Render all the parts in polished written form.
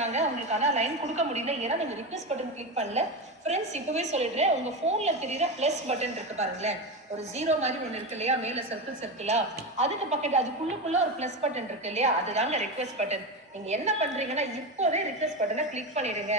அவங்களுக்கான லைன் கொடுக்க முடியல. ஏன்னா நீங்க ரிக்வெஸ்ட் பட்டன் கிளிக் பண்ணல. ஃப்ரெண்ட்ஸ், இப்பவே சொல்லிடுறேன், உங்க போன்ல தெரியுற பிளஸ் பட்டன் இருக்கு பாருங்களேன், ஒரு ஜீரோ மாதிரி ஒண்ணு இருக்கு இல்லையா, மேல சர்க்கிளா, அதுக்கு பக்கத்து அதுக்குள்ள ஒரு பிளஸ் பட்டன் இருக்கு இல்லையா, அதுதாங்க ரிக்வெஸ்ட் பட்டன். நீங்க என்ன பண்றீங்கன்னா இப்போவே ரிக்வெஸ்ட் பட்டனை கிளிக் பண்ணிடுங்க.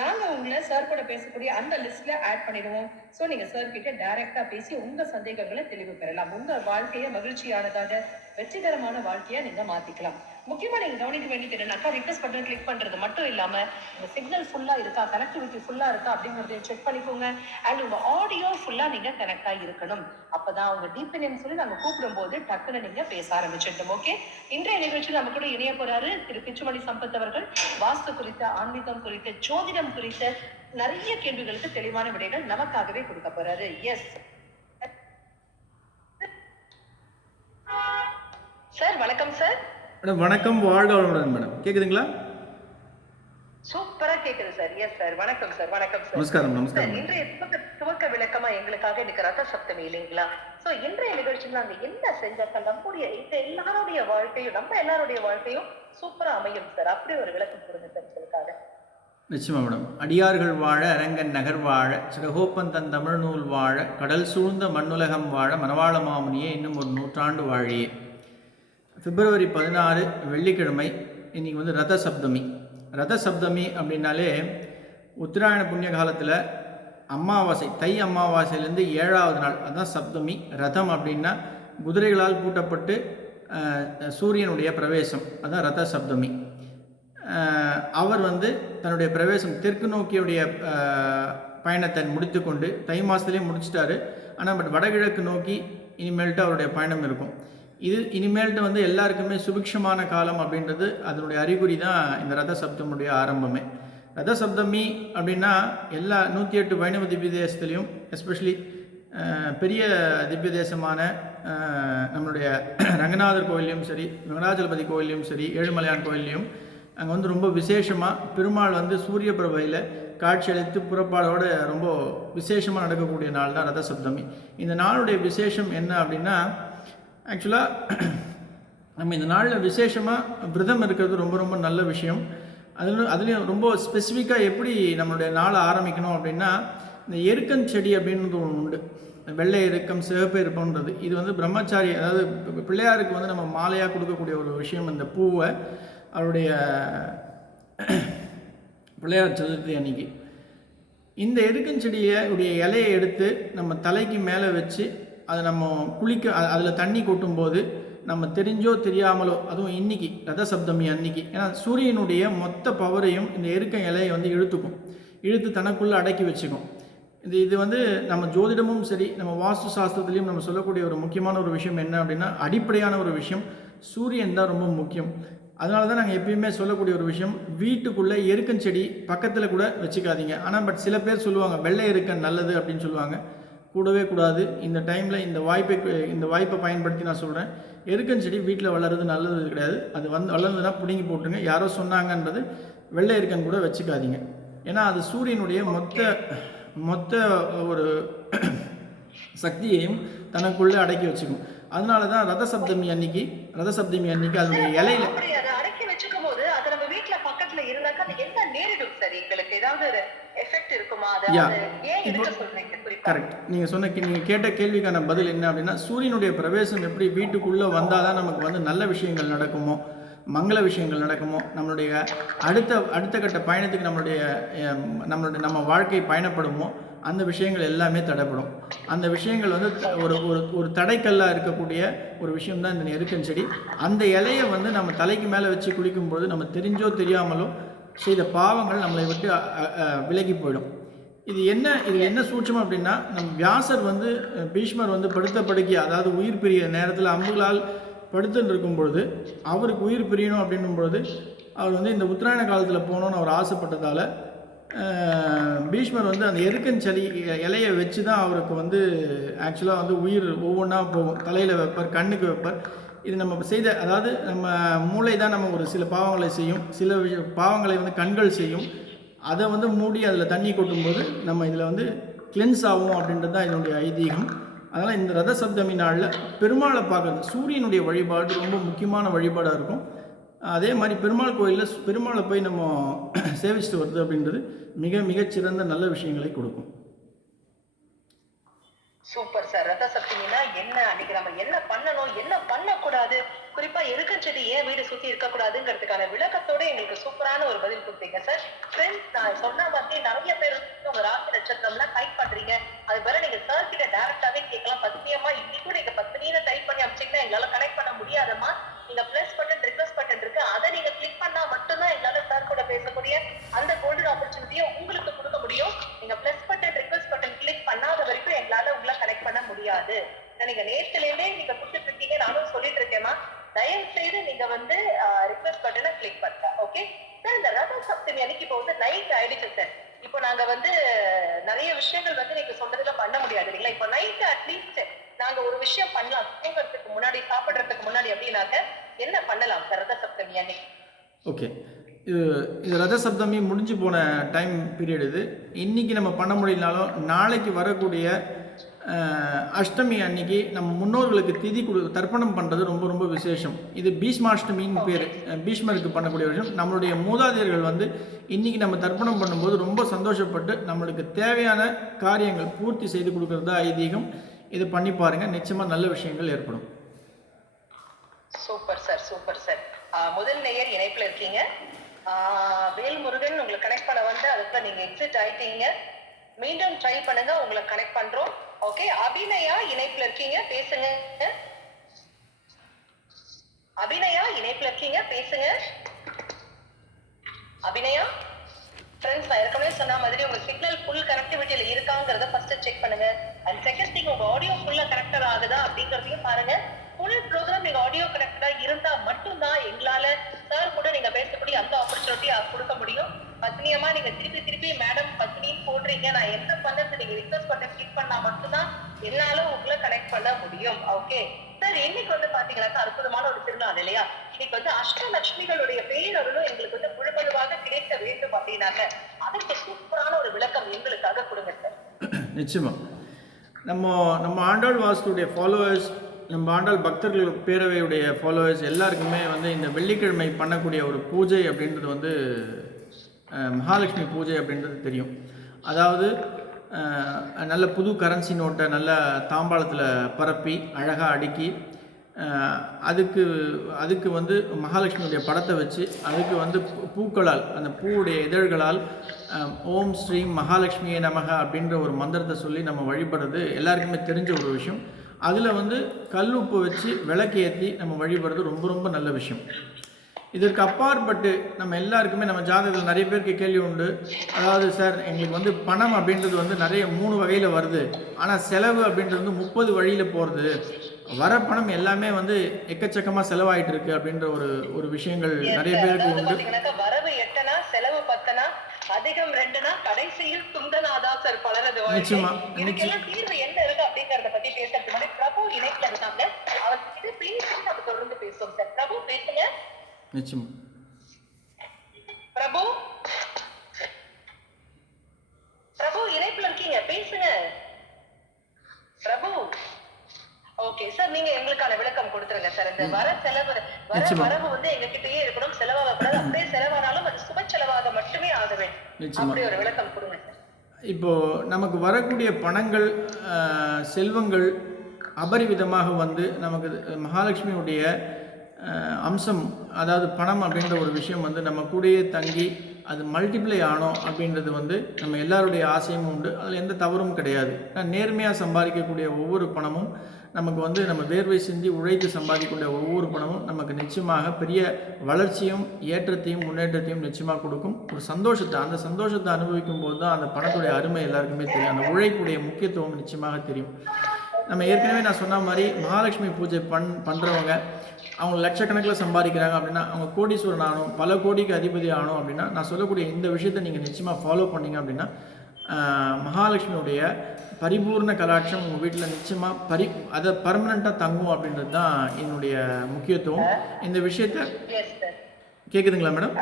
நாங்க உங்களை சார் கூட பேசக்கூடிய அந்த லிஸ்ட்ல ஆட் பண்ணிடுவோம். சோ நீங்க சார் கிட்ட டைரக்டா பேசி உங்க சந்தேகங்களை தெளிவு பெறலாம். உங்க வாழ்க்கையை மகிழ்ச்சியானதாக வெற்றிகரமான வாழ்க்கையா நீங்க மாத்திக்கலாம். முக்கியமா நீங்க கவனிக்க வேண்டியது என்னன்னாக்கா, ரிக்வெஸ்ட் பட்டன் கிளிக் பண்றது மட்டும் இல்லாம உங்க சிக்னல் ஃபுல்லா இருக்கா, கனெக்டிவிட்டி ஃபுல்லா இருக்கா அப்படிங்கறத செக் பண்ணிக்கோங்க. அண்ட் உங்க ஆடியோ ஃபுல்லா நீங்க கனெக்ட் ஆகி இருக்கணும். அப்பதான் உங்க டீப்பன் சொல்லி நாங்க கூப்பிடும் போது டக்குன்னு நீங்க பேச ஆரம்பிச்சிட்டோம். ஓகே, இன்றைய நிகழ்ச்சி நம்ம கூட இணைய போறாரு திரு பிச்சுமணி சம்பத் அவர்கள். வாஸ்து குறித்த, ஆன்மீகம் குறித்த, ஜோதிடம் குறித்த நிறைய கேள்விகளுக்கு தெளிவான விடைகள் நமக்காகவே கொடுக்க போறாரு. எஸ் சார், வணக்கம் சார். மேடம் வணக்கம், வாழ்க வளமுடன் மேடம். கேக்குதுங்களா? சூப்பரா கேக்குது சார். எஸ் சார், வணக்கம் சார். வணக்கம் சார். நமஸ்காரம். நமஸ்காரம். இன்றைய துவக்க விளக்கமா எங்களுக்காக இன்னைக்கு ரத சப்தமி இல்லைங்களா? சோ இன்றைய நிகழ்ச்சியில் நாங்க என்ன செஞ்சாக்க நம்முடைய எல்லாருடைய வாழ்க்கையும், நம்ம எல்லாருடைய வாழ்க்கையும் சூப்பரா அமையும் சார். அப்படி ஒரு விளக்கம் கொடுங்க சார் எங்களுக்காக. நிச்சயமா மேடம். அடியார்கள் வாழ, அரங்கன் நகர் வாழ, சிறகோப்பன் தன் தமிழ் நூல் வாழ, கடல் சூழ்ந்த மண்ணுலகம் வாழ, மணவாள மாமுனியே இன்னும் ஒரு நூற்றாண்டு வாழியே. பிப்ரவரி 16 வெள்ளிக்கிழமை. இன்றைக்கி வந்து ரத சப்தமி. ரத சப்தமி அப்படின்னாலே உத்தராயண புண்ணிய காலத்தில் அமாவாசை, தை அமாவாசையிலேருந்து 7வது நாள், அதுதான் சப்தமி. ரதம் அப்படின்னா குதிரைகளால் பூட்டப்பட்டு சூரியனுடைய பிரவேசம், அதுதான் ரத சப்தமி. அவர் வந்து தன்னுடைய பிரவேசம் தெற்கு நோக்கியுடைய பயணத்தை முடித்து கொண்டு தை மாதத்துலேயே முடிச்சிட்டாரு. ஆனால் பட் வடகிழக்கு நோக்கி இனிமேல்ட்டு அவருடைய பயணம் இருக்கும். இது இனிமேல்ட்டு வந்து எல்லாருக்குமே சுபிக்ஷமான காலம் அப்படின்றது அதனுடைய அறிகுறி தான் இந்த ரத சப்தமுடைய ஆரம்பமே. ரத சப்தமி அப்படின்னா எல்லா 108 வைணவ திவ்ய தேசத்துலேயும், எஸ்பெஷலி பெரிய திவ்ய தேசமான நம்மளுடைய ரங்கநாதர் கோயிலையும் சரி, வெங்கடாச்சலபதி கோயிலையும் சரி, ஏழுமலையான் கோயிலையும் அங்கே வந்து ரொம்ப விசேஷமாக பெருமாள் வந்து சூரிய பிரபையில் காட்சியளித்து புறப்பாடோடு ரொம்ப விசேஷமாக நடக்கக்கூடிய நாள் தான் ரத சப்தமி. இந்த நாளுடைய விசேஷம் என்ன அப்படின்னா, ஆக்சுவலாக நம்ம இந்த நாளில் விசேஷமாக விரதம் இருக்கிறது ரொம்ப ரொம்ப நல்ல விஷயம். அதுலேயும் ரொம்ப ஸ்பெசிஃபிக்காக எப்படி நம்மளுடைய நாளை ஆரம்பிக்கணும் அப்படின்னா, இந்த எருக்கன் செடி அப்படின்றது ஒன்று உண்டு. வெள்ளை எருக்கம், சிவப்பு எருக்கம்ன்றது இது வந்து பிரம்மச்சாரி, அதாவது பிள்ளையாருக்கு வந்து நம்ம மாலையாக கொடுக்கக்கூடிய ஒரு விஷயம். இந்த பூவை அவருடைய பிள்ளையார் சதுர்த்தி அன்னைக்கு இந்த எருக்கஞ்செடியை உடைய இலையை எடுத்து நம்ம தலைக்கு மேலே வச்சு அதை நம்ம குளிக்க, அதில் தண்ணி கொட்டும்போது நம்ம தெரிஞ்சோ தெரியாமலோ, அதுவும் இன்னைக்கு ரத சப்தமி அன்னைக்கு, ஏன்னா சூரியனுடைய மொத்த பவரையும் இந்த எருக்க இலையை வந்து இழுத்து தனக்குள்ளே அடக்கி வச்சுக்கும். இது வந்து நம்ம ஜோதிடமும் சரி, நம்ம வாஸ்து சாஸ்திரத்துலேயும் நம்ம சொல்லக்கூடிய ஒரு முக்கியமான ஒரு விஷயம் என்ன அப்படின்னா, அடிப்படையான ஒரு விஷயம் சூரியன் தான் ரொம்ப முக்கியம். அதனால தான் நாங்கள் எப்பயுமே சொல்லக்கூடிய ஒரு விஷயம், வீட்டுக்குள்ளே எருக்கன் செடி பக்கத்தில் கூட வச்சுக்காதீங்க. ஆனால் பட் சில பேர் சொல்லுவாங்க வெள்ளை எருக்கன் நல்லது அப்படின்னு சொல்லுவாங்க. கூடவே கூடாது. இந்த டைமில் இந்த வாய்ப்பை பயன்படுத்தி நான் சொல்கிறேன், எருக்கன் செடி வீட்டில் வளர்கிறது நல்லது கிடையாது. அது வளர்ந்ததுன்னா பிடுங்கி போட்டுருங்க. யாரோ சொன்னாங்கன்றது வெள்ளை எருக்கன் கூட வச்சுக்காதீங்க. ஏன்னா அது சூரியனுடைய மொத்த ஒரு சக்தியையும் தனக்குள்ளே அடக்கி வச்சுக்கும். அதனால தான் ரத சப்தமி அன்னைக்கு அதனுடைய இலையில அடக்கி வச்சுக்கும் போது அது நம்ம வீட்ல பக்கத்துல இருந்தாக்கா அது என்ன நேரிடும் சார்? எங்களுக்கு ஏதாவது ஒரு எஃபெக்ட் இருக்குமா? ஏன் எடுக்க சொல்றீங்க குறிப்பா? கரெக்ட். நீங்கள் கேட்ட கேள்விக்கான பதில் என்ன அப்படின்னா, சூரியனுடைய பிரவேசம் எப்படி வீட்டுக்குள்ளே வந்தால் தான் நமக்கு வந்து நல்ல விஷயங்கள் நடக்குமோ, மங்கள விஷயங்கள் நடக்குமோ, நம்மளுடைய அடுத்த கட்ட பயணத்துக்கு நம்ம வாழ்க்கை பயணப்படுமோ, அந்த விஷயங்கள் எல்லாமே தடைப்படும். அந்த விஷயங்கள் வந்து ஒரு தடைக்கல்லாக இருக்கக்கூடிய ஒரு விஷயம் தான் இந்த எருக்கன் செடி. அந்த இலையை வந்து நம்ம தலைக்கு மேலே வச்சு குளிக்கும்போது நம்ம தெரிஞ்சோ தெரியாமலோ செய்த பாவங்கள் நம்மளை விட்டு விலகி போயிடும். இதில் என்ன சூட்சம் அப்படின்னா, நம்ம வியாசர் வந்து பீஷ்மர் வந்து படுத்த படுக்கை, அதாவது உயிர் பிரிய நேரத்தில் அம்புகளால் படுத்துட்டு இருக்கும்பொழுது அவருக்கு உயிர் பிரியணும் அப்படின்னும்பொழுது அவர் வந்து இந்த உத்தராயண காலத்தில் போகணுன்னு அவர் ஆசைப்பட்டதால் பீஷ்மர் வந்து அந்த எருக்கன் செடி இலையை வச்சு தான் அவருக்கு வந்து ஆக்சுவலாக வந்து உயிர் ஒவ்வொன்றா போகும். தலையில் வைப்பார், கண்ணுக்கு வைப்பார். இது நம்ம செய்த, அதாவது நம்ம மூளை தான் நம்ம ஒரு சில பாவங்களை செய்யும், சில பாவங்களை வந்து கண்கள் செய்யும். அதை வந்து மூடி அதில் தண்ணி கொட்டும்போது நம்ம இதில் வந்து கிளென்ஸ் ஆகும் அப்படின்றது தான் இதனுடைய ஐதீகம். அதனால் இந்த ரத சப்தமி நாளில் பெருமாளை பார்க்குறது, சூரியனுடைய வழிபாடு ரொம்ப முக்கியமான வழிபாடாக இருக்கும். அதே மாதிரி பெருமாள் கோயிலில் பெருமாளை போய் நம்ம சேவிச்சுட்டு வருது அப்படின்றது மிகச்சிறந்த நல்ல விஷயங்களை கொடுக்கும். Super sir. ரத சப்தமினா என்ன, அன்னைக்கு நம்ம என்ன பண்ணணும், என்ன பண்ணக்கூடாது, குறிப்பா எருக்கஞ்செடி ஏன் வீடு சுத்தி இருக்கக்கூடாதுங்கிறதுக்கான விளக்கத்தோட எங்களுக்கு சூப்பரான ஒரு பதில் கொடுத்தீங்க சார். ஃப்ரெண்ட்ஸ், நான் சொன்ன மாதிரி நிறைய பேர் உங்க ராசி நட்சத்திரம்லாம் டைப் பண்றீங்க. அது வேற நீங்க சார் கிட்ட டைரக்டாவே கேட்கலாம். பத்னியம்மா இன்னைக்கும் நீங்க பத்னின்னு டைப் பண்ணி அமைச்சீங்கன்னா எங்களால கனெக்ட் பண்ண முடியாதம்மா. நீங்க பிளஸ் பட்டன், ரிக்வெஸ்ட் பட்டன் இருக்கு, அதை நீங்க கிளிக் பண்ணா மட்டும்தான் எங்களால சார் கூட பேசக்கூடிய அந்த கோல்டன் ஆப்பர்ச்சுனிட்டியை உங்களுக்கு கொடுக்க முடியும். நீங்க plus button, request button click பண்ணாத வரைக்கும் எங்களால உங்களை கனெக்ட் பண்ண முடியாது. நீங்க நேரத்திலேயே நீங்க கொடுத்துட்டு இருக்கீங்க, நானும் சொல்லிட்டு இருக்கேம்மா. தயவு செய்து நீங்க வந்து ரிக்வெஸ்ட் பட்டனை கிளிக் பண்ணுங்க. Okay sir. இந்த ரத சப்தமி அன்னைக்கு இப்போ வந்து நைட் ஆயிடுச்சு சார். இப்போ நாங்க வந்து நிறைய விஷயங்கள் வந்து நீங்க சொன்னதுல பண்ண முடியாது இல்லைங்களா? இப்போ நைட் அட்லீஸ்ட் நாங்க ஒரு விஷயம் பண்ணலாம், தூங்குறதுக்கு முன்னாடி, சாப்பிடுறதுக்கு முன்னாடி அப்படின்னாக்க என்ன பண்ணலாம் சார் ரத சப்தமி அன்னைக்கு? ஓகே, இது ரத சப்தமி முடிஞ்சு போன டைம் பீரியட். இது இன்றைக்கி நம்ம பண்ண முடியலனாலும் நாளைக்கு வரக்கூடிய அஷ்டமி அன்னைக்கு நம்ம முன்னோர்களுக்கு திதி தர்ப்பணம் பண்ணுறது ரொம்ப விசேஷம். இது பீஷ்மாஷ்டமின்னு பேர். பீஷ்மருக்கு பண்ணக்கூடிய விஷயம். நம்மளுடைய மூதாதையர்கள் வந்து இன்றைக்கி நம்ம தர்ப்பணம் பண்ணும்போது ரொம்ப சந்தோஷப்பட்டு நம்மளுக்கு தேவையான காரியங்கள் பூர்த்தி செய்து கொடுக்கறதா ஐதீகம். இது பண்ணி பாருங்கள், நிச்சயமாக நல்ல விஷயங்கள் ஏற்படும். Super sir, super sir. முதல் நேயர் இணைப்பில் இருக்கீங்க. வேல்முருகன் உங்களுக்கு கனெக்ட் பண்ண வந்து அதுக்கு நீங்க எக்ஸிட் ஆயிட்டீங்க. மீண்டும் ட்ரை பண்ணுங்க, உங்களை கனெக்ட் பண்றோம். ஓகே, அபிநயா இணைப்புல இருக்கீங்க, பேசுங்க. அபிநயா இணைப்புல இருக்கீங்க, பேசுங்க. அபிநயா ஃப்ரெண்ட்ஸ், நான் ஏற்கனவே சொன்ன மாதிரி உங்க சிக்னல் ஃபுல் கனெக்டிவிட்டியில இருக்காங்கிறத ஃபர்ஸ்ட் செக் பண்ணுங்க. அண்ட் செகண்ட் திங், உங்க ஆடியோ ஃபுல்லா கனெக்டட் ஆகுதா அப்படிங்கறதையும் பாருங்க. ஃபுல் ப்ரோக்ராம் நீங்க ஆடியோ கனெக்டடா இருந்தா மட்டும்தான் எங்களால சார் கூட நீங்க பேசக்கூடிய அந்த ஆப்பர்ச்சுனிட்டி கொடுக்க முடியும். பத்னியம்மா நீங்க திருப்பி மேடம் பத்னின்னு போடுறீங்க, நான் என்ன பண்ணது, நீங்க ரிக்வெஸ்ட் பண்ண கிளிக் பண்ணா மட்டும்தான் என்னால உங்களை கனெக்ட் பண்ண முடியும். ஓகே சார், இன்னைக்கு வந்து பாத்தீங்கன்னா அற்புதமான ஒரு திருநாள் இல்லையா? இன்னைக்கு வந்து அஷ்டலட்சுமிகளுடைய பேரருளும் எங்களுக்கு வந்து முழுவதுமாக கிடைக்க வேண்டும் அப்படின்னாங்க. அதற்கு சூப்பரான ஒரு விளக்கம் எங்களுக்காக கொடுங்க சார். நிச்சயமா நம்ம ஆண்டாள் வாஸ்துடைய ஃபாலோவர்ஸ், நம்ம ஆண்டாள் பக்தர்கள் பேரவையுடைய ஃபாலோவர்ஸ் எல்லாருக்குமே வந்து இந்த வெள்ளிக்கிழமை பண்ணக்கூடிய ஒரு பூஜை அப்படின்றது வந்து மகாலட்சுமி பூஜை அப்படின்றது தெரியும். அதாவது நல்ல புது கரன்சி நோட்டை நல்ல தாம்பாளத்தில் பரப்பி அழகாக அடுக்கி அதுக்கு வந்து மகாலட்சுமியுடைய படத்தை வச்சு அதுக்கு வந்து பூக்களால், அந்த பூவுடைய இதழ்களால் ஓம் ஸ்ரீம் மகாலட்சுமியே நமக அப்படின்ற ஒரு மந்திரத்தை சொல்லி நம்ம வழிபடுறது எல்லாருக்குமே தெரிஞ்ச ஒரு விஷயம். அதில் வந்து கல் உப்பு வச்சு விளக்கேற்றி நம்ம வழிபடுறது ரொம்ப நல்ல விஷயம். இதற்கு அப்பாற்பட்டு நம்ம எல்லாருக்குமே நம்ம ஜாதகத்தில் நிறைய பேருக்கு கேள்வி உண்டு. அதாவது சார், எங்களுக்கு வந்து பணம் அப்படின்றது வந்து நிறைய 3 வகையில் வருது, ஆனால் செலவு அப்படின்றது வந்து 30 வழியில் போகிறது, வர பணம் எல்லாமே வந்து எக்கச்சக்கமாக செலவாயிட்டு இருக்கு அப்படின்ற ஒரு விஷயங்கள் நிறைய பேருக்கு உண்டு. வரவு 8னா செலவு 10னா அதிகம் 2னா கடைசியில் துந்தனாதா சார் பலரது. நிச்சயமா இதுக்கெல்லாம் தீர்வு என்ன இருக்கு அப்படிங்கறத பத்தி பேசுறதுக்கு முன்னாடி பிரபு இணைப்புல இருக்காங்க, அவர்கிட்ட பேசி நம்ம தொடர்ந்து பேசுவோம் சார். பிரபு பேசுங்க. நிச்சயமா பிரபு இணைப்புல இருக்கீங்க, பேசுங்க பிரபு. ஓகே சார், நீங்க எங்களுக்கான விளக்கம் கொடுத்துருங்க சார். இந்த வர செலவு வரவு வந்து எங்க கிட்டயே இருக்கணும், செலவாக கூடாது. அப்படியே செலவானாலும் அது சுப செலவாக மட்டுமே ஆக வேண்டும். அப்படி ஒரு விளக்கம் கொடுங்க சார். இப்போ நமக்கு வரக்கூடிய பணங்கள், செல்வங்கள் அபரிவிதமாக வந்து நமக்கு மகாலட்சுமியுடைய அம்சம், அதாவது பணம் அப்படின்ற ஒரு விஷயம் வந்து நம்ம கூடயே தங்கி அது மல்டிப்ளை ஆனோம் அப்படின்றது வந்து நம்ம எல்லாருடைய ஆசையும் உண்டு. அதில் எந்த தவறும் கிடையாது. நேர்மையாக சம்பாதிக்கக்கூடிய ஒவ்வொரு பணமும் நமக்கு வந்து நம்ம வேர்வை சிந்தி உழைத்து சம்பாதிக்கக்கூடிய ஒவ்வொரு பணமும் நமக்கு நிச்சயமாக பெரிய வளர்ச்சியும் ஏற்றத்தையும் முன்னேற்றத்தையும் நிச்சயமாக கொடுக்கும். ஒரு சந்தோஷத்தை, அந்த சந்தோஷத்தை அனுபவிக்கும் போது தான் அந்த பணத்துடைய அருமை எல்லாருக்குமே தெரியும், அந்த உழைப்புடைய முக்கியத்துவம் நிச்சயமாக தெரியும். நம்ம ஏற்கனவே நான் சொன்ன மாதிரி மகாலட்சுமி பூஜை பண்ணுறவங்க அவங்க லட்சக்கணக்கில் சம்பாதிக்கிறாங்க அப்படின்னா, அவங்க கோடீஸ்வரன் ஆகணும், பல கோடிக்கு அதிபதி ஆகணும் அப்படின்னா, நான் சொல்லக்கூடிய இந்த விஷயத்தை நீங்கள் நிச்சயமாக ஃபாலோ பண்ணிங்க அப்படின்னா மகாலட்சுமியுடைய பரிபூர்ண கலாட்சம் உங்கள் வீட்டில் நிச்சயமாக அதை பர்மனெண்ட்டாக தங்கும் அப்படின்றது தான் என்னுடைய முக்கியத்துவம். இந்த விஷயத்தை கேட்குதுங்களா மேடம்?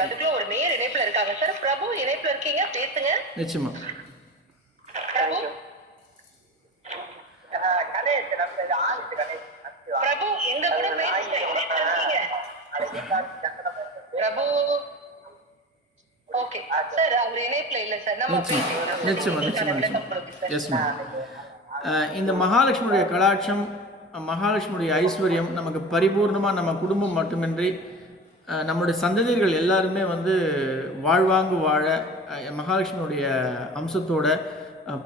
அதுக்குள்ள ஒரு நேர் இணைப்புல இருக்காங்க சார். பிரபு இணைப்புல இருக்கீங்க, பேசுங்க. நிச்சயமா பிரபு எங்க கூட பேசி பிரபு ஓகே சார், அவர் இணைப்புல இல்ல சார். நம்ம நிச்சயமா எஸ் மேம். இந்த மகாலட்சுமியுடைய கடாட்சம், மகாலட்சுமியுடைய ஐஸ்வர்யம் நமக்கு பரிபூர்ணமாக நம்ம குடும்பம் மட்டுமின்றி நம்மளுடைய சந்ததியர்கள் எல்லாருமே வந்து வாழ்வாங்கு வாழ மகாலட்சுமியுடைய அம்சத்தோட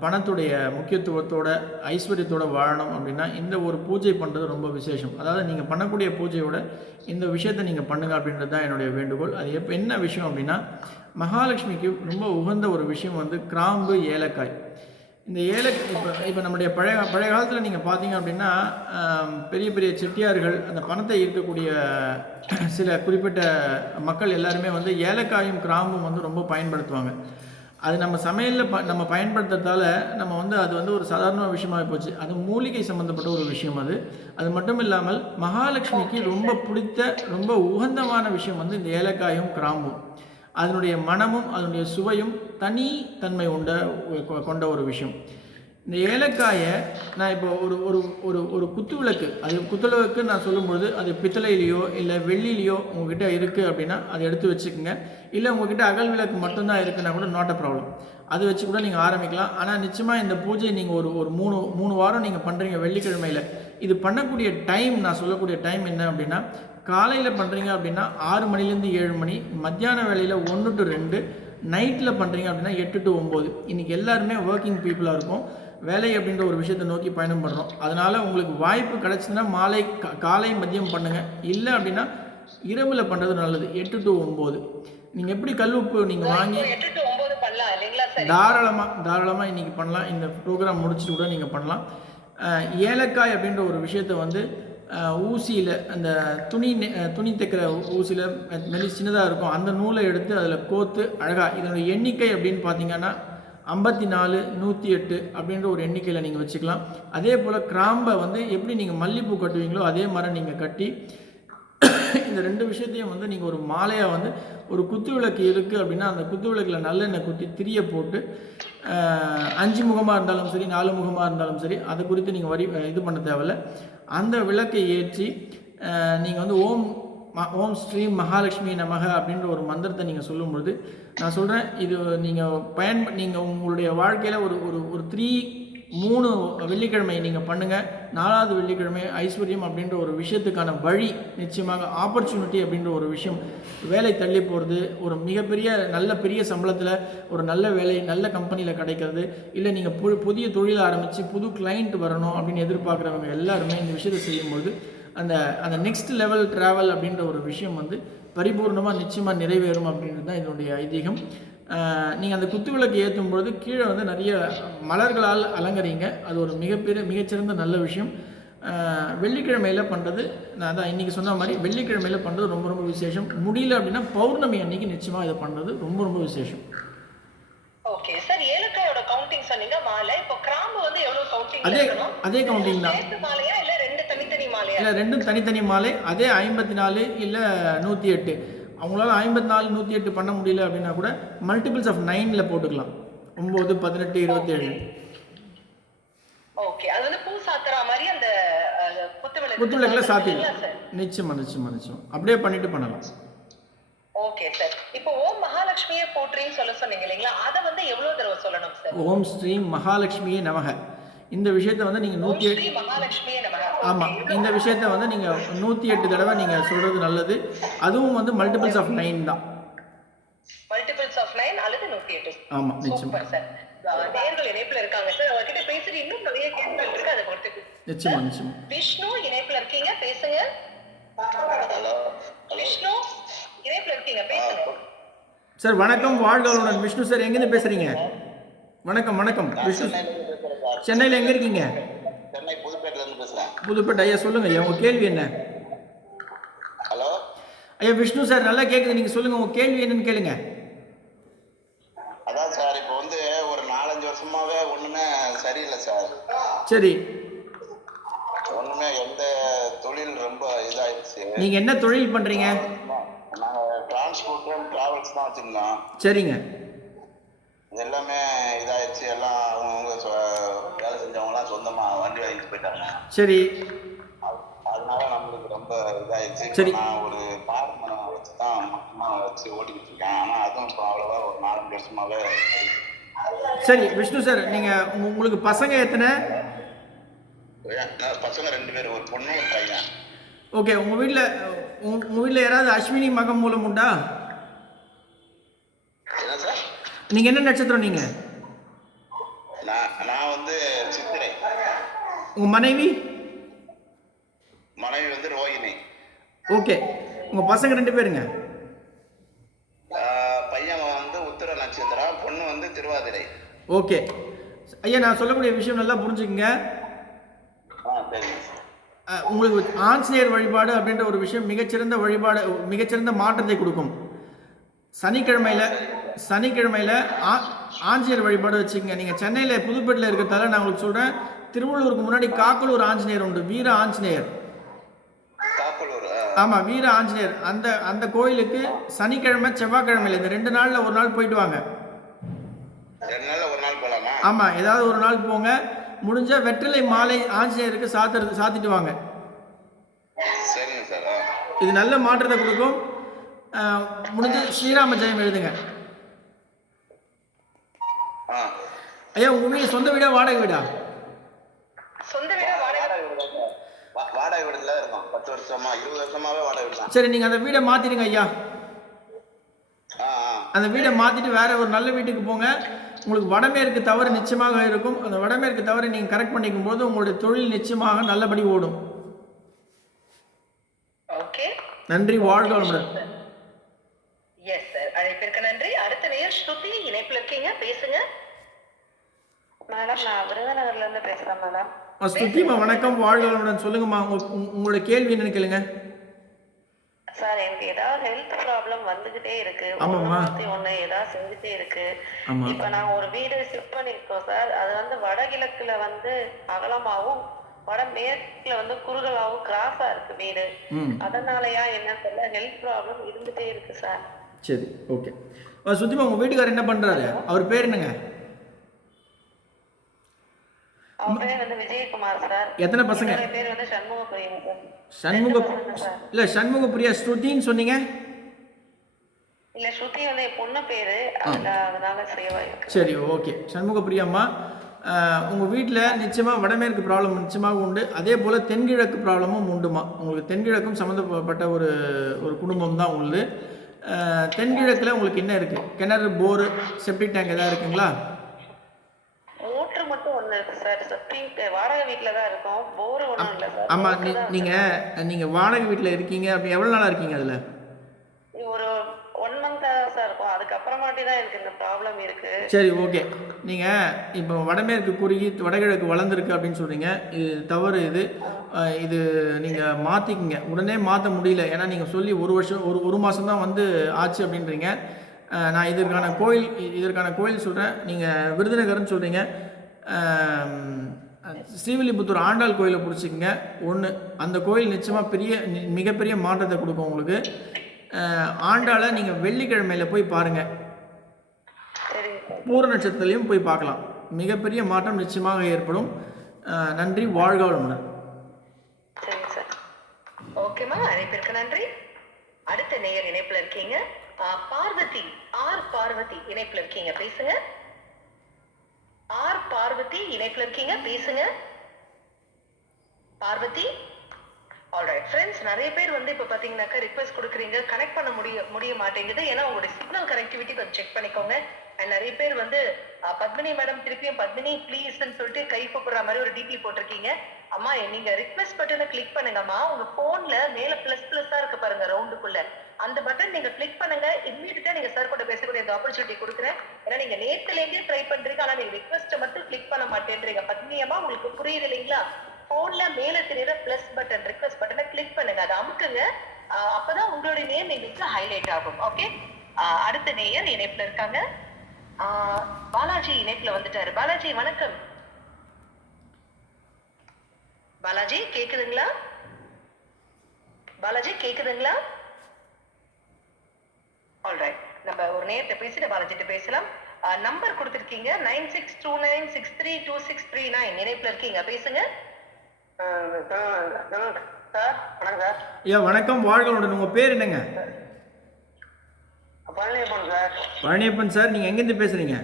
பணத்துடைய முக்கியத்துவத்தோட ஐஸ்வர்யத்தோடு வாழணும் அப்படின்னா இந்த ஒரு பூஜை பண்ணுறது ரொம்ப விசேஷம். அதாவது நீங்கள் பண்ணக்கூடிய பூஜையோட இந்த விஷயத்தை நீங்கள் பண்ணுங்கள் அப்படின்றது தான் என்னுடைய வேண்டுகோள். அது என்ன விஷயம் அப்படின்னா, மகாலட்சுமிக்கு ரொம்ப உகந்த ஒரு விஷயம் வந்து கிராம்பு, ஏலக்காய். இந்த இப்போ நம்முடைய பழைய காலத்தில் நீங்கள் பார்த்தீங்க அப்படின்னா பெரிய பெரிய செட்டியார்கள் அந்த பணத்தை ஈர்க்கக்கூடிய சில குறிப்பிட்ட மக்கள் எல்லாருமே வந்து ஏலக்காயும் கிராம்பும் வந்து ரொம்ப பயன்படுத்துவாங்க. அது நம்ம சமையலில் நம்ம பயன்படுத்துறதால நம்ம வந்து அது வந்து ஒரு சாதாரண விஷயமாக போச்சு. அது மூலிகை சம்மந்தப்பட்ட ஒரு விஷயம். அது மட்டும் இல்லாமல் மகாலட்சுமிக்கு ரொம்ப பிடித்த ரொம்ப உகந்தமான விஷயம் வந்து இந்த ஏலக்காயும் கிராம்பும். அதனுடைய மனமும் அதனுடைய சுவையும் தனித்தன்மை கொண்ட ஒரு விஷயம். இந்த ஏலக்காயை நான் இப்போ ஒரு குத்துவிளக்கு, அது குத்துவிளக்கு நான் சொல்லும்பொழுது அது பித்தளையிலையோ இல்லை வெள்ளிலையோ உங்ககிட்ட இருக்குது அப்படின்னா அதை எடுத்து வச்சுக்கோங்க. இல்லை உங்ககிட்ட அகல் விளக்கு மட்டும்தான் இருக்குன்னா கூட நாட் அ ப்ராப்ளம், அது வச்சு கூட நீங்கள் ஆரம்பிக்கலாம். ஆனால் நிச்சயமாக இந்த பூஜை நீங்கள் ஒரு மூணு வாரம் நீங்கள் பண்ணுறீங்க வெள்ளிக்கிழமையில். இது பண்ணக்கூடிய டைம், நான் சொல்லக்கூடிய டைம் என்ன அப்படின்னா, காலையில் பண்ணுறீங்க அப்படின்னா 6 மணிலேருந்து 7 மணி, மத்தியான வேலையில் 1 to 2, நைட்டில் பண்ணுறீங்க அப்படின்னா 8 to 9. இன்றைக்கி எல்லாருமே ஒர்க்கிங் பீப்புளாக இருக்கும், வேலை அப்படின்ற ஒரு விஷயத்தை நோக்கி பயணம் பண்ணுறோம். அதனால் உங்களுக்கு வாய்ப்பு கிடச்சிதுன்னா காலை மதியம் பண்ணுங்கள். இல்லை அப்படின்னா இரவில் பண்ணுறது நல்லது, 8 to 9. நீங்கள் எப்படி கல் உப்பு நீங்கள் வாங்கி தாராளமாக இன்றைக்கி பண்ணலாம். இந்த ப்ரோக்ராம் முடிச்சுட்டு கூட நீங்கள் பண்ணலாம். ஏலக்காய் அப்படின்ற ஒரு விஷயத்தை வந்து ஊசியில், அந்த துணி தைக்கிற ஊசியில் சின்னதாக இருக்கும், அந்த நூலை எடுத்து அதில் கோத்து அழகாக, இதனுடைய எண்ணிக்கை அப்படின்னு பார்த்தீங்கன்னா 54, 108 அப்படின்ற ஒரு எண்ணிக்கையில் நீங்கள் வச்சுக்கலாம். அதே போல் கிராம்பை வந்து எப்படி நீங்கள் மல்லிகைப்பூ கட்டுவீங்களோ அதே மாதிரி நீங்கள் கட்டி இந்த 2 விஷயத்தையும் வந்து நீங்கள் ஒரு மாலையாக வந்து, ஒரு குத்து விளக்கு இருக்குது அப்படின்னா அந்த குத்து விளக்கில் நல்லெண்ணெய் குத்தி திரியை போட்டு 5 முகமாக இருந்தாலும் சரி 4 முகமாக இருந்தாலும் சரி அதை குறித்து நீங்கள் இது பண்ண தேவையில்ல. அந்த விளக்கை ஏற்றி நீங்கள் வந்து ஓம் ஸ்ரீ மகாலட்சுமி நமக அப்படின்ற ஒரு மந்திரத்தை நீங்கள் சொல்லும்பொழுது, நான் சொல்கிறேன், இது நீங்கள் உங்களுடைய வாழ்க்கையில் ஒரு 3 வெள்ளிக்கிழமை நீங்கள் பண்ணுங்கள். 4வது வெள்ளிக்கிழமை ஐஸ்வர்யம் அப்படின்ற ஒரு விஷயத்துக்கான வழி நிச்சயமாக, ஆப்பர்ச்சுனிட்டி அப்படின்ற ஒரு விஷயம், வேலை தள்ளி போகிறது, ஒரு மிகப்பெரிய நல்ல பெரிய சம்பளத்தில் ஒரு நல்ல வேலை நல்ல கம்பெனியில் கிடைக்கிறது, இல்லை நீங்கள் புதிய தொழில் ஆரம்பித்து புது கிளைண்ட் வரணும் அப்படின்னு எதிர்பார்க்குறவங்க எல்லாருமே இந்த விஷயத்தை செய்யும்போது அந்த நெக்ஸ்ட் லெவல் ட்ராவல் அப்படின்ற ஒரு விஷயம் வந்து பரிபூர்ணமாக நிச்சயமாக நிறைவேறும் அப்படின்றது தான் இதனுடைய ஐதீகம். நீங்கள் அந்த குத்து விளக்கு ஏற்றும் பொழுது கீழே வந்து நிறைய மலர்களால் அலங்கரிங்க. அது ஒரு மிகச்சிறந்த நல்ல விஷயம். வெள்ளிக்கிழமையில் பண்ணுறது, நான் தான் இன்றைக்கி சொன்ன மாதிரி வெள்ளிக்கிழமையில் பண்ணுறது ரொம்ப ரொம்ப விசேஷம். முடியல அப்படின்னா பௌர்ணமி அன்னைக்கு நிச்சயமாக இதை பண்ணுறது ரொம்ப ரொம்ப விசேஷம். ஓகே சார், ஏலக்காயோட கவுண்டிங் சொன்னீங்க, மாலை. இப்போ கிராம்பு வந்து எவ்வளவு கவுண்டிங்? அதே கவுண்டிங் தான். சேர்த்து மாலையா இல்ல 2 தனித்தனி மாலையா? இல்ல 2 தனித்தனி மாலை. அதே 54 இல்ல 108. அவங்களால 54 108 பண்ண முடியல அப்படின்னா கூட மல்டிபிள்ஸ் ஆஃப் 9ல போட்டுக்கலாம். 9 18 27. ஓகே, அது வந்து பூ சாத்துற மாதிரி அந்த குத்துவிளக்குல சாத்திடலாம். நிச்சயமா. அப்படியே பண்ணிட்டு பண்ணலாம். ஓகே சார், இப்போ ஓம் மகாலட்சுமியே போற்றின்னு சொன்னீங்க இல்லைங்களா, அதை வந்து எவ்வளவு தடவை சொல்லணும் சார்? ஓம் ஸ்ரீ மகாலட்சுமியே நமக. இந்த விஷயத்தை வந்து நீங்கள் 108 மகாலட்சுமியே நமக. ஆமாம், இந்த விஷயத்தை வந்து நீங்கள் 108 தடவை நீங்கள் சொல்கிறது நல்லது. அதுவும் வந்து மல்டிபிள்ஸ் ஆஃப் 9 தான். மல்டிபிள்ஸ் ஆஃப் 9 அல்லது 108. ஆமாம், நிச்சயமா சார். நேயர்கள் இணைப்புல இருக்காங்க சார், அவர்கிட்ட பேசிட்டு இன்னும் நிறைய கேள்விகள் இருக்கு, அதை பொறுத்து. நிச்சயமா. விஷ்ணு இணைப்புல இருக்கீங்க, பேசுங்க. விஷ்ணு இணைப்புல இருக்கீங்க, பேசுங்க சார். வணக்கம், வாழ்களுடன். விஷ்ணு சார், எங்கேருந்து பேசுறீங்க? வணக்கம் விஷ்ணு. சென்னையில் எங்கே இருக்கீங்க? சென்னை புதுப்பேட்டையில இருந்து பேசுறேன். புதுப்பேட்டை. ஐயா சொல்லுங்க, ஐயா உங்க கேள்வி என்ன? ஹலோ ஐயா விஷ்ணு சார், நல்லா கேட்குது, நீங்கள் சொல்லுங்க, உங்க கேள்வி என்னன்னு கேளுங்க. அதான் சார், இப்போ வந்து ஒரு 4-5 வருஷமாவே ஒண்ணுமே சரியில்லை சார். சரி, ஒண்ணுமே எந்த தொழில் ரொம்ப இதாயிடுச்சு. நீங்க என்ன தொழில் பண்றீங்க? நாங்க டிரான்ஸ்போர்ட் அண்ட் டிராவல்ஸ் தான் வச்சிருந்தோம். சரிங்க. எல்லாமே இதாயிடுச்சு. எல்லாம் அவங்கவுங்க வேலை செஞ்சவங்கலாம் சொந்தமா வண்டி வாங்கிட்டு போயிட்டாங்க. சரி. அதனால நம்மளுக்கு ரொம்ப ரொம்ப இதாயிடுச்சு. சரி. இப்போ நான் ஒரு பார்மனை வச்சு தான் மொத்தமாக வச்சு ஓட்டிக்கிட்டு இருக்கேன். ஆனால் அதுவும் இப்போ அவ்வளோவா ஒரு 4 வருஷமாவே. சரி விஷ்ணு சார், நீங்கள் உங்களுக்கு பசங்க எத்தனை? பசங்க 2 பேர், ஒரு பொண்ணு ஒரு பையன். ஓகே, உங்கள் வீட்டில் யாராவது அஸ்வினி மகம் மூலம் உண்டா? என்ன சார்? நீங்கள் என்ன நட்சத்திரம் நீங்கள்? நான் வந்து சித்திரை. உங்கள் மனைவி வந்து ரோஹிணி. ஓகே, உங்கள் பசங்க 2 பேருங்க? பையன் வந்து உத்திர நட்சத்திரம், பொண்ணு வந்து திருவாதிரை. ஓகே ஐயா, நான் சொல்லக்கூடிய விஷயம் நல்லா புரிஞ்சுக்கங்க. சரிங்க. உங்களுக்கு ஆஞ்சநேயர் வழிபாடு அப்படின்ற ஒரு விஷயம் மிகச்சிறந்த வழிபாடு, மிகச்சிறந்த மாற்றத்தை கொடுக்கும். சனிக்கிழமையில் ஆஞ்சநேயர் வழிபாடு வச்சுக்கோங்க. நீங்கள் சென்னையில் புதுப்பேட்டில் இருக்கிறதால நான் உங்களுக்கு சொல்கிறேன், திருவள்ளூருக்கு முன்னாடி காக்கலூர் ஆஞ்சநேயர் உண்டு, வீர ஆஞ்சநேயர். ஆமாம், வீர ஆஞ்சநேயர். அந்த கோயிலுக்கு சனிக்கிழமை செவ்வாய்க்கிழமையில் இந்த 2 நாளில் ஒரு நாள் போயிட்டு வாங்க. 2 நாள்ல ஒரு நாள் போகலாமா? ஆமாம், ஏதாவது ஒரு நாள் போங்க. முடிஞ்ச வெற்றிலை மாலை ஆஞ்சநேயருக்கு சாத்திட்டு வாங்க. சரிங்க சார். இது நல்ல மாற்றத்தை கொடுக்கும். முடிஞ்ச ஸ்ரீராம ஜெயம் எழுதுங்க. ஐயா, உங்க வீடு சொந்த வீடா வாடகை வீடா? சொந்த வீடா வாடகை வீடுல இருக்கோம். 10 வருஷமா 20 வருஷமாவே வாடகை வீடு. சரி, நீங்க அந்த வீடை மாத்திடுங்க ஐயா. அந்த வீடை மாத்திட்டு வேற ஒரு நல்ல வீட்டுக்கு போங்க. உங்களுக்கு வடமேற்கு தவறு நிச்சயமாக இருக்கும். அந்த வடமேற்கு தவறை நீங்க கரெக்ட் பண்ணிக்கும் போது உங்களுடைய தொழில் நிச்சயமாக நல்லபடி ஓடும். ஓகே, நன்றி, வாழ்க வளமுடன். எஸ் சார், அழைப்பிற்கு நன்றி. அடுத்த நேயர் ஸ்ருதி இணைப்புல இருக்கீங்க, பேசுங்க. மேடம், நான் விருதுநகர்ல இருந்து பேசுறேன் மேடம். ஸ்ருதிமா வணக்கம், வாழ்க வளமுடன். சொல்லுங்கம்மா, உங்களோட கேள்வி என்னன்னு கேளுங்க. சார், எனக்கு ஏதாவது ஹெல்த் ப்ராப்ளம் வந்துகிட்டே இருக்கு. ஒண்ணு ஏதாவது செஞ்சுட்டே இருக்கு. இப்ப நான் ஒரு வீடு ஷிஃப்ட் பண்ணிருக்கோம் சார். அது வந்து வடகிழக்குல வந்து அகலமாவும் வடமேற்குல வந்து குறுகலாவும் கிராஸா இருக்கு வீடு. அதனாலயா என்னன்னு தெரியல, ஹெல்த் ப்ராப்ளம் இருந்துட்டே இருக்கு சார். சரி, ஓகே. சுத்திமா, உங்க வீட்டுக்காரர் என்ன பண்றாரு? அவர் பேர் என்னங்க? அவர் பேர் வந்து விஜயகுமார் சார். எத்தனை பசங்க? பேர் வந்து சண்முகப்பிரியா சார். சண்முகப்பிரியா ஸ்ருதின்னு சொன்னீங்க? இல்ல, ஸ்ருதி வந்து என் பொண்ணு பேரு, அதனால சேவா இருக்கு. சரி, ஓகே. சண்முகப்பிரியாம்மா, உங்கள் வீட்டில் நிச்சயமாக வடமேற்கு ப்ராப்ளம் நிச்சயமாக உண்டு. அதே போல் தென்கிழக்கு ப்ராப்ளமும் உண்டுமா. உங்களுக்கு தென்கிழக்கும் சம்மந்தப்பட்ட ஒரு குடும்பம் தான் உங்களுக்கு. தென்கிழக்கில் உங்களுக்கு என்ன இருக்குது? கிணறு, போரு, செப்டிக் டேங்க் எதாவது இருக்குங்களா? மோட்டர் மட்டும் ஒன்று இருக்கு சார். செப்டிக் வாடகை வீட்டில் தான் இருக்கோம். போர் ஒன்றும் இல்லை சார். ஆமாம், நீங்கள் வாடகை வீட்டில் இருக்கீங்க. அப்படி எவ்வளோ நாளாக இருக்கீங்க அதில்? ஒரு 1 month தான் சார் இருக்கும். அதுக்கப்புறமாட்டி தான் எனக்கு இந்த ப்ராப்ளம் இருக்கு. சரி, ஓகே. நீங்கள் இப்போ வடமேற்கு குறுகி வடகிழக்கு வளர்ந்துருக்கு அப்படின்னு சொல்கிறீங்க. இது தவறு. இது நீங்கள் மாற்றிக்கிங்க. உடனே மாற்ற முடியல, ஏன்னா நீங்கள் சொல்லி ஒரு மாதம் தான் வந்து ஆச்சு அப்படின்றீங்க. நான் இதற்கான கோயில் சொல்கிறேன். நீங்கள் விருதுநகர்னு சொல்கிறீங்க. ஸ்ரீவில்லிபுத்தூர் ஆண்டாள் கோயிலை பிடிச்சிக்கங்க. அந்த கோயில் நிச்சயமாக மிகப்பெரிய மாற்றத்தை கொடுக்கும் உங்களுக்கு. ஆண்டாளை நீங்கள் வெள்ளிக்கிழமையில் போய் பாருங்கள். பூர நட்சத்திரத்துலையும் போய் பார்க்கலாம். மிகப்பெரிய மாற்றம் நிச்சயமாக ஏற்படும். நன்றி, வாழ்க வளமுடன். ஓகேம்மா, அழைப்பிற்கு நன்றி. அடுத்த நேயர் இணைப்புல இருக்கீங்க. பார்வதி, பார்வதி இணைப்புல இருக்கீங்க, பேசுங்க. பார்வதி இணைப்புல இருக்கீங்க, பேசுங்க. பார்வதி. ஆல்ரைட் ஃப்ரெண்ட்ஸ், நிறைய பேர் வந்து இப்போ பார்த்தீங்கன்னாக்கா ரிக்வெஸ்ட் கொடுக்குறீங்க, கனெக்ட் பண்ண முடிய மாட்டேங்குது. ஏன்னா உங்களுடைய சிக்னல் கனெக்டிவிட்டி கொஞ்சம் செக் பண்ணிக்கோங்க. அண்ட் நிறைய பேர் வந்து பத்மினி மேடம் திருப்பியும் பத்மினி ப்ளீஸ்ன்னு சொல்லிட்டு கை கூப்பிடுற மாதிரி ஒரு டிபி போட்டிருக்கீங்க. அம்மா, நீங்க ரிக்வெஸ்ட் பட்டனை கிளிக் பண்ணுங்கம்மா. உங்க போன்ல மேல பிளஸ்ஸா இருக்கு பாருங்க, ரவுண்டுக்குள்ள அந்த பட்டன் நீங்க கிளிக் பண்ணுங்க. இம்மீடியட்டா நீங்க சார் கூட பேசக்கூடிய இந்த ஆப்பர்ச்சுனிட்டி கொடுக்குறேன். ஏன்னா நீங்க நேத்துல இருந்தே ட்ரை பண்றீங்க, ஆனா நீங்க ரிக்வெஸ்ட்டை மட்டும் கிளிக் பண்ண மாட்டேன்றீங்க. பத்மினியம்மா, உங்களுக்கு புரியுது இல்லைங்களா? போன்ல மேல தெரியுற பிளஸ் பட்டன், ரிக்வெஸ்ட் பட்டனை கிளிக் பண்ணுங்க, அதை அமுக்குங்க. அப்பதான் உங்களுடைய நேம் எங்களுக்கு ஹைலைட் ஆகும். ஓகே, அடுத்த நேயர் இணைப்புல இருக்காங்க. பாலாஜி இணைப்புல வந்துட்டாரு. பாலாஜி வணக்கம். பாலாஜி கேக்குதுங்களா? பாலாஜி கேக்குதுங்களா? ஆல்ரைட், நம்ம ஒரு நேரத்தை பேசிட்டு பாலாஜிட்ட பேசலாம். நம்பர் கொடுத்துருக்கீங்க 9629632639. இணைப்புல இருக்கீங்க, பேசுங்க. சார் வணக்கம் சார். ஐயா வணக்கம், வாழ்களுடன். உங்கள் பேர் என்னங்க? பழனியப்பன் சார். பழனியப்பன் சார், நீங்கள் எங்கேருந்து பேசுகிறீங்க?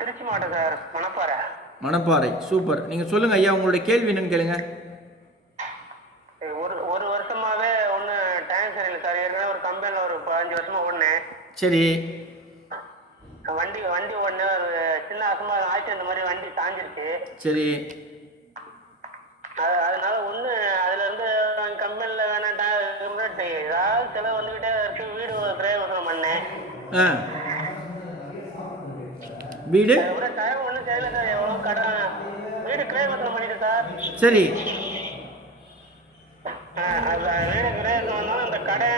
திருச்சி மாவட்டம் சார், மணப்பாறை. மணப்பாறை, சூப்பர். நீங்கள் சொல்லுங்கள் ஐயா, உங்களுடைய கேள்வி என்னன்னு கேளுங்க. ஒரு வருஷமாவே ஒன்று டைம் சரியில்லை சார். ஏற்கனவே ஒரு கம்பெனியில் ஒரு 15 வருஷமா ஓடினேன். சரி. வண்டி ஒன்று ஒரு சின்ன அசமா ஆச்சு, அந்த மாதிரி வண்டி சாஞ்சிருச்சு. சரி. அதனால ஒன்று அதுல இருந்து கம்பெனியில் வேணாட்டா ஏதாவது செலவு வந்துகிட்டே இருக்கு. வீடு கிரயம் பண்ணேன். வீடு டைம் ஒன்றும் தெரியல சார். எவ்வளோ கடன் வீடு கிரயம் பண்ணிட்டேன் சார். சரி. வீடு கிரயம் வந்தாலும் அந்த கடை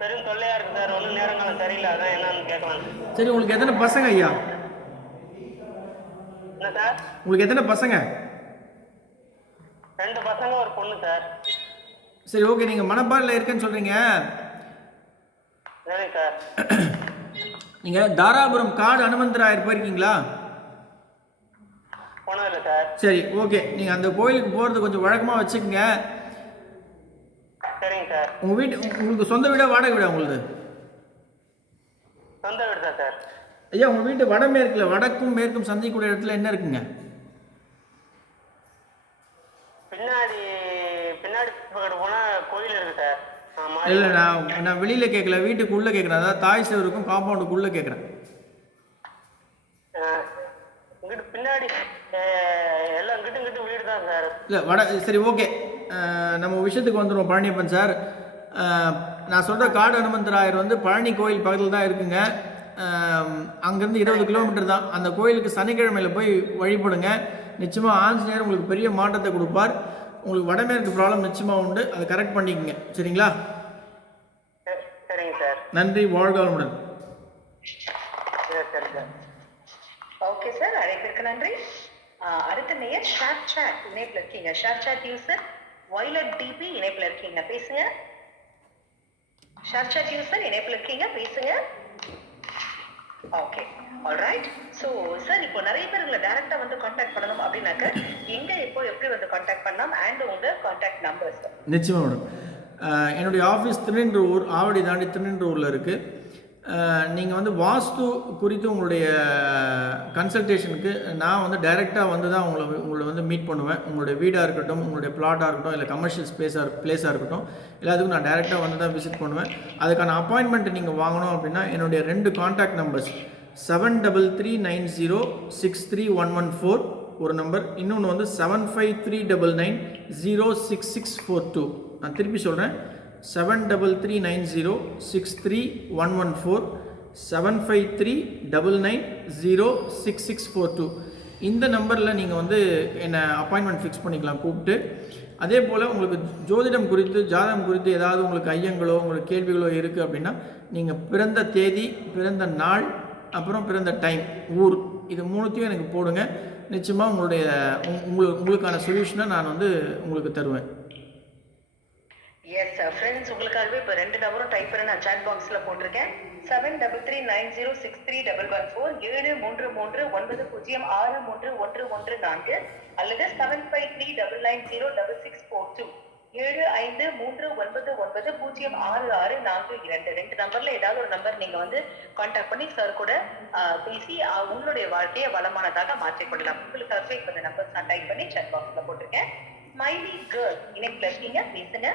பெரும் தொல்லையா இருக்கு சார். ஒன்றும் நேரங்காலம் சரியில்லை. அதான் என்னன்னு கேட்கலாம். சரி, உங்களுக்கு எத்தனை பசங்க ஐயா? என்ன சார்? உங்களுக்கு எத்தனை பசங்க? 2 பசங்க ஒரு பொண்ணு சார். சரி, ஓகே. நீங்கள் மணப்பாறையில் இருக்கேன்னு சொல்கிறீங்க. சரி சார். நீங்கள் தாராபுரம் காடு அனுமந்தராயர் போயிருக்கீங்களா? போனதில்லை சார். சரி, ஓகே. நீங்கள் அந்த கோயிலுக்கு போகிறது கொஞ்சம் வழக்கமாக வச்சுக்கோங்க. சரிங்க சார். உங்கள் உங்களுக்கு சொந்த வீடா வாடகை வீடா உங்களுக்கு? சொந்த வீடு தான் சார். ஐயா, உங்கள் வீட்டு வடமேற்கில், வடக்கும் மேற்கும் சந்திக்கூடிய இடத்துல என்ன இருக்குங்க? பின்னாடி பக்கத்து போனால் கோயில் இருக்கு சார். இல்லை, நான் வெளியில் கேட்கல, வீட்டுக்குள்ளே கேட்குறேன். அதாவது தாய் சேவருக்கும் காம்பவுண்டுக்குள்ளே கேட்குறேன். இங்கிட்டு பின்னாடி எல்லாம் இங்கிட்டு வீடு தான் சார். இல்லை சரி, ஓகே. நம்ம விஷயத்துக்கு வந்துடுவோம் பழனியப்பன் சார். நான் சொல்கிற காடு அனுமந்தராயர் வந்து பழனி கோயில் பக்கத்தில் தான் இருக்குங்க. அங்கேருந்து 20 கிலோமீட்டர் தான். அந்த கோயிலுக்கு சனிக்கிழமையில் போய் வழிபடுங்க. நிச்சயமாக ஆஞ்சநேயர் உங்களுக்கு பெரிய மாற்றத்தை கொடுப்பார். உங்களுக்கு வடமேற்கு ப்ராப்ளம் நிச்சயமாக உண்டு, அதை கரெக்ட் பண்ணிக்கங்க. சரிங்களா? சரிங்க சார். நன்றி, வாழ்க வளமுடன். சரி சார். ஓகே சார், அழைப்பிற்கு நன்றி. அடுத்த நேயர் ஷேர் சாட் இணைப்பில் இருக்கீங்க. ShareChat user violet DP இணைப்பில் இருக்கீங்க, பேசுங்க. ஷேர் சாட் யூசர் இணைப்பில் இருக்கீங்க, பேசுங்க. Okay, alright. ஸோ சார், இப்போ நிறைய பேர் உங்களை டைரக்டா வந்து கான்டாக்ட் பண்ணணும் அப்படின்னாக்க எங்க எப்போ எப்படி வந்து கான்டாக்ட் பண்ணலாம் அண்ட் உங்க கான்டாக்ட் நம்பர் சார்? நிச்சயமாக மேடம். என்னுடைய ஆஃபீஸ் திருநின்றவூர், ஆவடி தாண்டி திருநின்றவூரில் இருக்குது. நீங்கள் வந்து வாஸ்து குறித்து உங்களுடைய கன்சல்டேஷனுக்கு நான் வந்து டைரெக்டாக வந்து தான் உங்களை வந்து மீட் பண்ணுவேன். உங்களுடைய வீடாக இருக்கட்டும், உங்களுடைய பிளாட்டாக இருக்கட்டும், இல்லை கமர்ஷியல் பிளேஸாக இருக்கட்டும், எல்லாத்துக்கும் நான் டைரெக்டாக வந்து தான் விசிட் பண்ணுவேன். அதுக்கான அப்பாயின்மெண்ட் நீங்கள் வாங்கணும் அப்படின்னா என்னுடைய 2 கான்டாக்ட் நம்பர்ஸ் 7339063114 ஒரு நம்பர், இன்னொன்று வந்து 7539906642. நான் திருப்பி சொல்கிறேன், 7339063114 7539906642. இந்த நம்பரில் நீங்கள் வந்து என்னை அப்பாயின்மெண்ட் ஃபிக்ஸ் பண்ணிக்கலாம் கூப்பிட்டு. அதே போல் உங்களுக்கு ஜோதிடம் குறித்து, ஜாதகம் குறித்து ஏதாவது உங்களுக்கு ஐயங்களோ உங்களுக்கு கேள்விகளோ இருக்குது அப்படின்னா நீங்கள் பிறந்த தேதி, பிறந்த நாள், அப்புறம் பிறந்த டைம், ஊர், இது 3த்தையும் எனக்கு போடுங்க. நிச்சயமாக உங்களுக்கான சொல்யூஷனை நான் வந்து உங்களுக்கு தருவேன். எஸ் ஃப்ரெண்ட்ஸ், உங்களுக்காகவே இப்போ 2 நம்பரும் டைப் பண்ணி நான் சாட் பாக்ஸில் போட்டிருக்கேன். 7339063114 73390603114 அல்லது 7539906642 7539906642. 2 நம்பர்ல ஏதாவது ஒரு நம்பர் நீங்க வந்து கான்டாக்ட் பண்ணி சார் கூட பேசி உங்களுடைய வாழ்க்கையை வளமானதாக மாற்றிக்கொள்ளலாம். உங்களுக்காகவே இப்போ இந்த நம்பர்ஸ் நான் டைப் பண்ணி சாட் பாக்ஸில் போட்டிருக்கேன். ஸ்மைலி கேர்ள் இணைப்பில் இருக்கீங்க, பேசுங்க.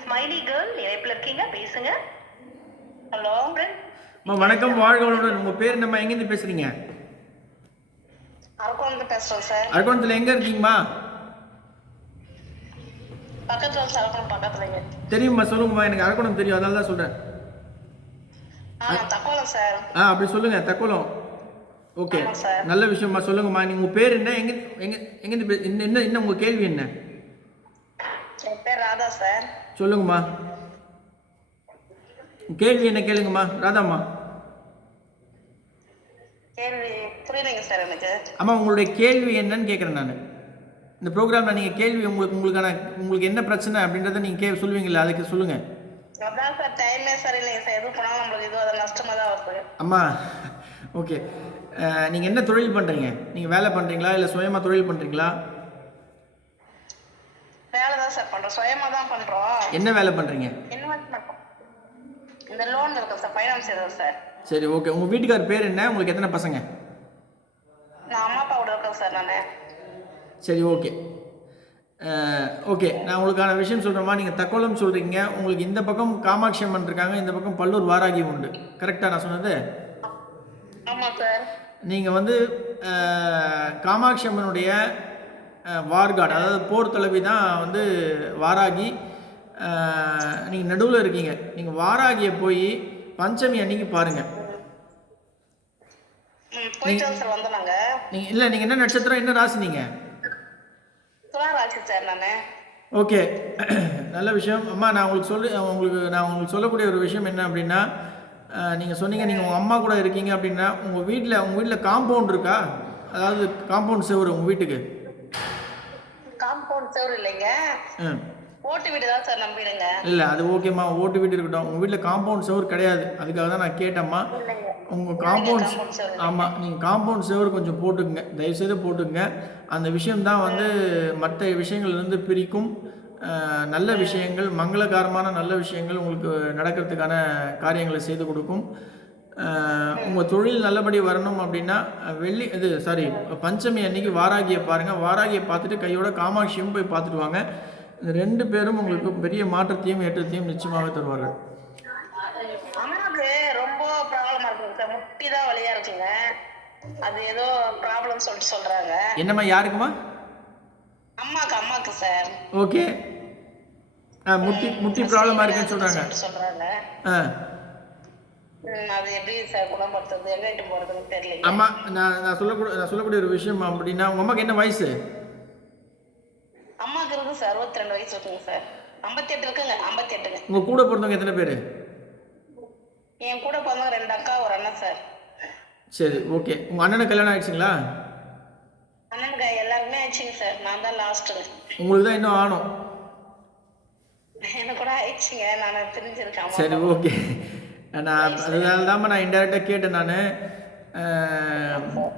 ஸ்மைலி கேர்ள் இணைப்பில் இருக்கீங்க, பேசுங்க. ஹலோ வணக்கம், வாழ்க வளமுடன். உங்கள் பேர் என்னம்மா, எங்கேருந்து பேசுகிறீங்க? அரக்கோணத்துல பேசுறோம் சார். அரக்கோணத்தில் எங்கே இருக்கீங்கம்மா? பக்கத்துல சார், அரக்கோணம் பக்கத்துலங்க. தெரியுமா? சொல்லுங்கம்மா, எனக்கு அரக்கோணம் தெரியும், அதனால தான் சொல்கிறேன். தக்கோலம் சார். அப்படி சொல்லுங்கள், தக்கோலம். ஓகே, நல்ல விஷயம்மா. சொல்லுங்கம்மா, நீங்கள் உங்கள் பேர் என்ன, எங்கேருந்து என்ன உங்கள் கேள்வி என்ன? என் பேர் ராதா சார். சொல்லுங்கம்மா, கேள்வி என்ன கேளுங்கம்மா. ராதாம்மா, கேள்வி புரியலைங்க சார் எனக்கு. அம்மா, உங்களுடைய கேள்வி என்னன்னு கேட்குறேன் நான். இந்த ப்ரோக்ராமில் நீங்கள் கேள்வி உங்களுக்கு என்ன பிரச்சனை அப்படின்றத நீங்கள் சொல்லுவீங்களா, அதுக்கு சொல்லுங்கள். அதான் சார், டைமே சரியில்லைங்க சார். எதுவும் பண்ணாலும் நம்மளுக்கு இது அதை நஷ்டமாக தான் வருது. அம்மா, ஓகே. நீங்கள் என்ன தொழில் பண்ணுறீங்க? நீங்கள் வேலை பண்ணுறீங்களா இல்லை சுயமாக தொழில் பண்ணுறீங்களா? தான் சார் பண்றோம், சுயமா தான் பண்றோம். என்ன வேலை பண்ணுறீங்க? இன்வெஸ்ட்மெண்ட் இந்த லோன் இருக்கு சார், ஃபைனான்ஸ் இருக்கு சார். சரி ஓகே. உங்கள் வீட்டுக்கார் பேர் என்ன? உங்களுக்கு எத்தனை பசங்க? நான் அம்மா அப்பாவோட இருக்கேன் சார் நான். சரி ஓகே. ஓகே, நான் உங்களுக்கான விஷயம் சொல்கிறேம்மா. நீங்கள் தக்கோலம் சொல்கிறீங்க, உங்களுக்கு இந்த பக்கம் காமாட்சி அம்மன் இருக்காங்க, இந்த பக்கம் பல்லூர் வாராகி உண்டு. கரெக்டாக நான் சொன்னது? ஆமாம் சார். நீங்கள் வந்து காமாட்சி அம்மனுடைய வார்காட், அதாவது போர் தலைவி தான் வந்து வாராகி. நீங்கள் நடுவில் இருக்கீங்க. நீங்கள் வாராகியை போய் பஞ்சமி அன்னைக்கு பாருங்கள். நீங்கள் இல்லை, நீங்கள் என்ன நட்சத்திரம், என்ன ராசி? நீங்கள் சார் நான். ஓகே, நல்ல விஷயம் அம்மா. நான் உங்களுக்கு சொல்லக்கூடிய ஒரு விஷயம் என்ன அப்படின்னா, நீங்கள் சொன்னீங்க நீங்கள் உங்கள் அம்மா கூட இருக்கீங்க அப்படின்னா, உங்கள் வீட்டில் காம்பவுண்ட் இருக்கா? அதாவது காம்பவுண்ட் செவரு உங்கள் வீட்டுக்கு? காம்பவுண்ட் செவரு இல்லைங்க, ஓட்டு வீடு தான் சார் நம்ம வீடுங்க. இல்லை அது ஓகேம்மா, ஓட்டு வீடு இருக்கட்டும். உங்கள் வீட்டில் காம்பவுண்ட் செவரு கிடையாது, அதுக்காக தான் நான் கேட்டேம்மா. உங்கள் காம்பவுண்ட், ஆமாம், நீங்கள் காம்பவுண்ட் செவரு கொஞ்சம் போட்டுக்குங்க, தயவுசெய்து போட்டுக்குங்க. அந்த விஷயம்தான் வந்து மற்ற விஷயங்கள்லேருந்து பிரிக்கும். நல்ல விஷயங்கள், மங்களகரமான நல்ல விஷயங்கள் உங்களுக்கு நடக்கிறதுக்கான காரியங்களை செய்து கொடுக்கும். உங்கள் தொழில் நல்லபடி வரணும் அப்படின்னா பஞ்சமி அன்னைக்கு வாராகியை பாருங்கள். வாராகியை பார்த்துட்டு கையோட காமாட்சியும் போய் பார்த்துட்டு வாங்க. இந்த 2 பேரும் உங்களுக்கு பெரிய மாற்றத்தையும் ஏற்றத்தையும் நிச்சயமாக தருவார்கள். அம்மாவுக்கு ரொம்ப ப்ராப்ளமா இருக்குங்க சார், முட்டி தான் வலியா இருக்குங்க. அது ஏதோ ப்ராப்ளம் சொல்றாங்க. என்னம்மா, யாருக்குமா? அம்மாக்கு சார். ஓகே, முட்டி ப்ராப்ளமா இருக்குன்னு சொல்றாங்க. அது எப்படி சார் குணப்படுத்துறது, எங்கிட்டு போறதுன்னு தெரியல. அம்மா, நான் சொல்லக்கூடிய ஒரு விஷயம் அப்படின்னா, உங்க அம்மாக்கு என்ன வயசு? அம்மாக்கு இருக்கு சார் 62 வயசு இருக்குங்க சார். 58 இருக்குங்க, 58ங்க. உங்க கூட பிறந்தவங்க எத்தனை பேரு? என் கூட பிறந்தவங்க 2 அக்கா, ஒரு அண்ணன் சார். சரி ஓகே. உங்க அண்ணனுக்கு கல்யாணம் ஆயிடுச்சுங்களா? அண்ணனுக்கு எல்லாருமே ஆயிடுச்சுங்க சார், நான் தான் லாஸ்ட்டுங்க. உங்களுக்கு தான் இன்னும் ஆணும். எனக்கு கூட ஆயிடுச்சுங்க, நான் தெரிஞ்சிருக்கேன். சரி ஓகே. நான் அதனால தான் நான் இன்டெரக்டாக கேட்டேன். நான்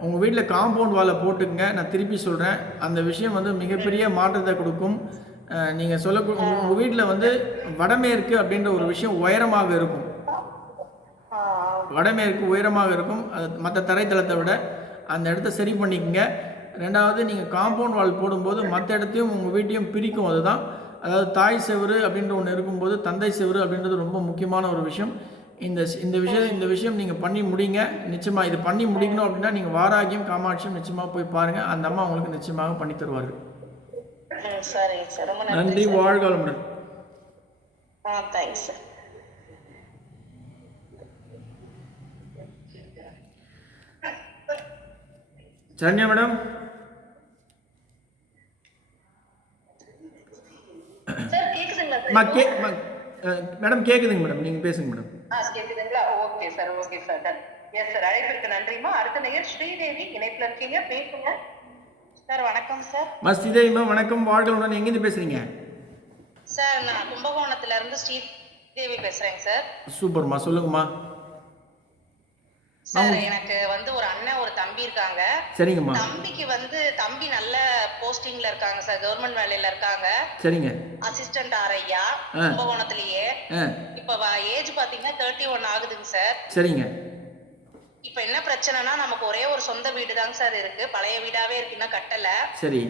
உங்கள் வீட்டில் காம்பவுண்ட் வாலை போட்டுங்க. நான் திருப்பி சொல்கிறேன், அந்த விஷயம் வந்து மிகப்பெரிய மாற்றத்தை கொடுக்கும். நீங்கள் உங்கள் வீட்டில் வந்து வடமேற்கு அப்படின்ற ஒரு விஷயம் உயரமாக இருக்கும். வடமேற்கு உயரமாக இருக்கும். அது மற்ற தரைத்தளத்தை விட அந்த இடத்த சரி பண்ணிக்கங்க. 2வது, நீங்கள் காம்பவுண்ட் வால் போடும்போது மற்ற இடத்தையும் உங்கள் வீட்டையும் பிரிக்கும். அதுதான், அதாவது தாய் செவரு அப்படின்ற ஒன்று இருக்கும்போது தந்தை செவரு அப்படின்றது ரொம்ப முக்கியமான ஒரு விஷயம். இந்த விஷயம் நீங்கள் பண்ணி முடிங்க. நிச்சயமாக இது பண்ணி முடிக்கணும் அப்படின்னா நீங்கள் வாராகியும் காமாட்சியும் நிச்சயமாக போய் பாருங்கள். அந்த அம்மா உங்களுக்கு நிச்சயமாக பண்ணி தருவார்கள். நன்றி, வாழ்க வளமுடன். Thanks sir. Saranya madam. Sir கேக்குதுங்களா மேடம்? கேக்குதுங்க மேடம், நீங்க பேசுங்க மேடம். கேக்குதுங்களா? Okay sir, okay sir. Yes sir, அழைப்பிற்கு நன்றிமா. அடுத்த நேயர் ஸ்ரீதேவி இணைப்புல இருக்கீங்க, பேசுங்க சார். வணக்கம் சார். ஸ்ரீதேவிமா வணக்கம், வாழ்க வளமுடன். எங்கிருந்து பேசுறீங்க? சார் நான் கும்பகோணத்துல இருந்து ஸ்ரீதேவி பேசுறேங்க சார். சூப்பர்மா, சொல்லுங்கம்மா. சார் எனக்கு வந்து ஒரு அண்ணன் ஒரு தம்பி இருக்காங்க. சரிங்கம்மா. தம்பி நல்ல போஸ்டிங்ல இருக்காங்க சார், கவர்மெண்ட் வேலையில இருக்காங்க. சரிங்க. அசிஸ்டன்ட் ஆர்ஐயா கும்பகோணத்திலேயே. இப்ப ஏஜ் பாத்தீங்கன்னா 31 ஆகுதுங்க சார். சரிங்க. இப்ப என்ன பிரச்சனைனா, நமக்கு ஒரே ஒரு சொந்த வீடு தாங்க சார் இருக்கு, பழைய வீடாவே இருக்குன்னா கட்டல. சரி.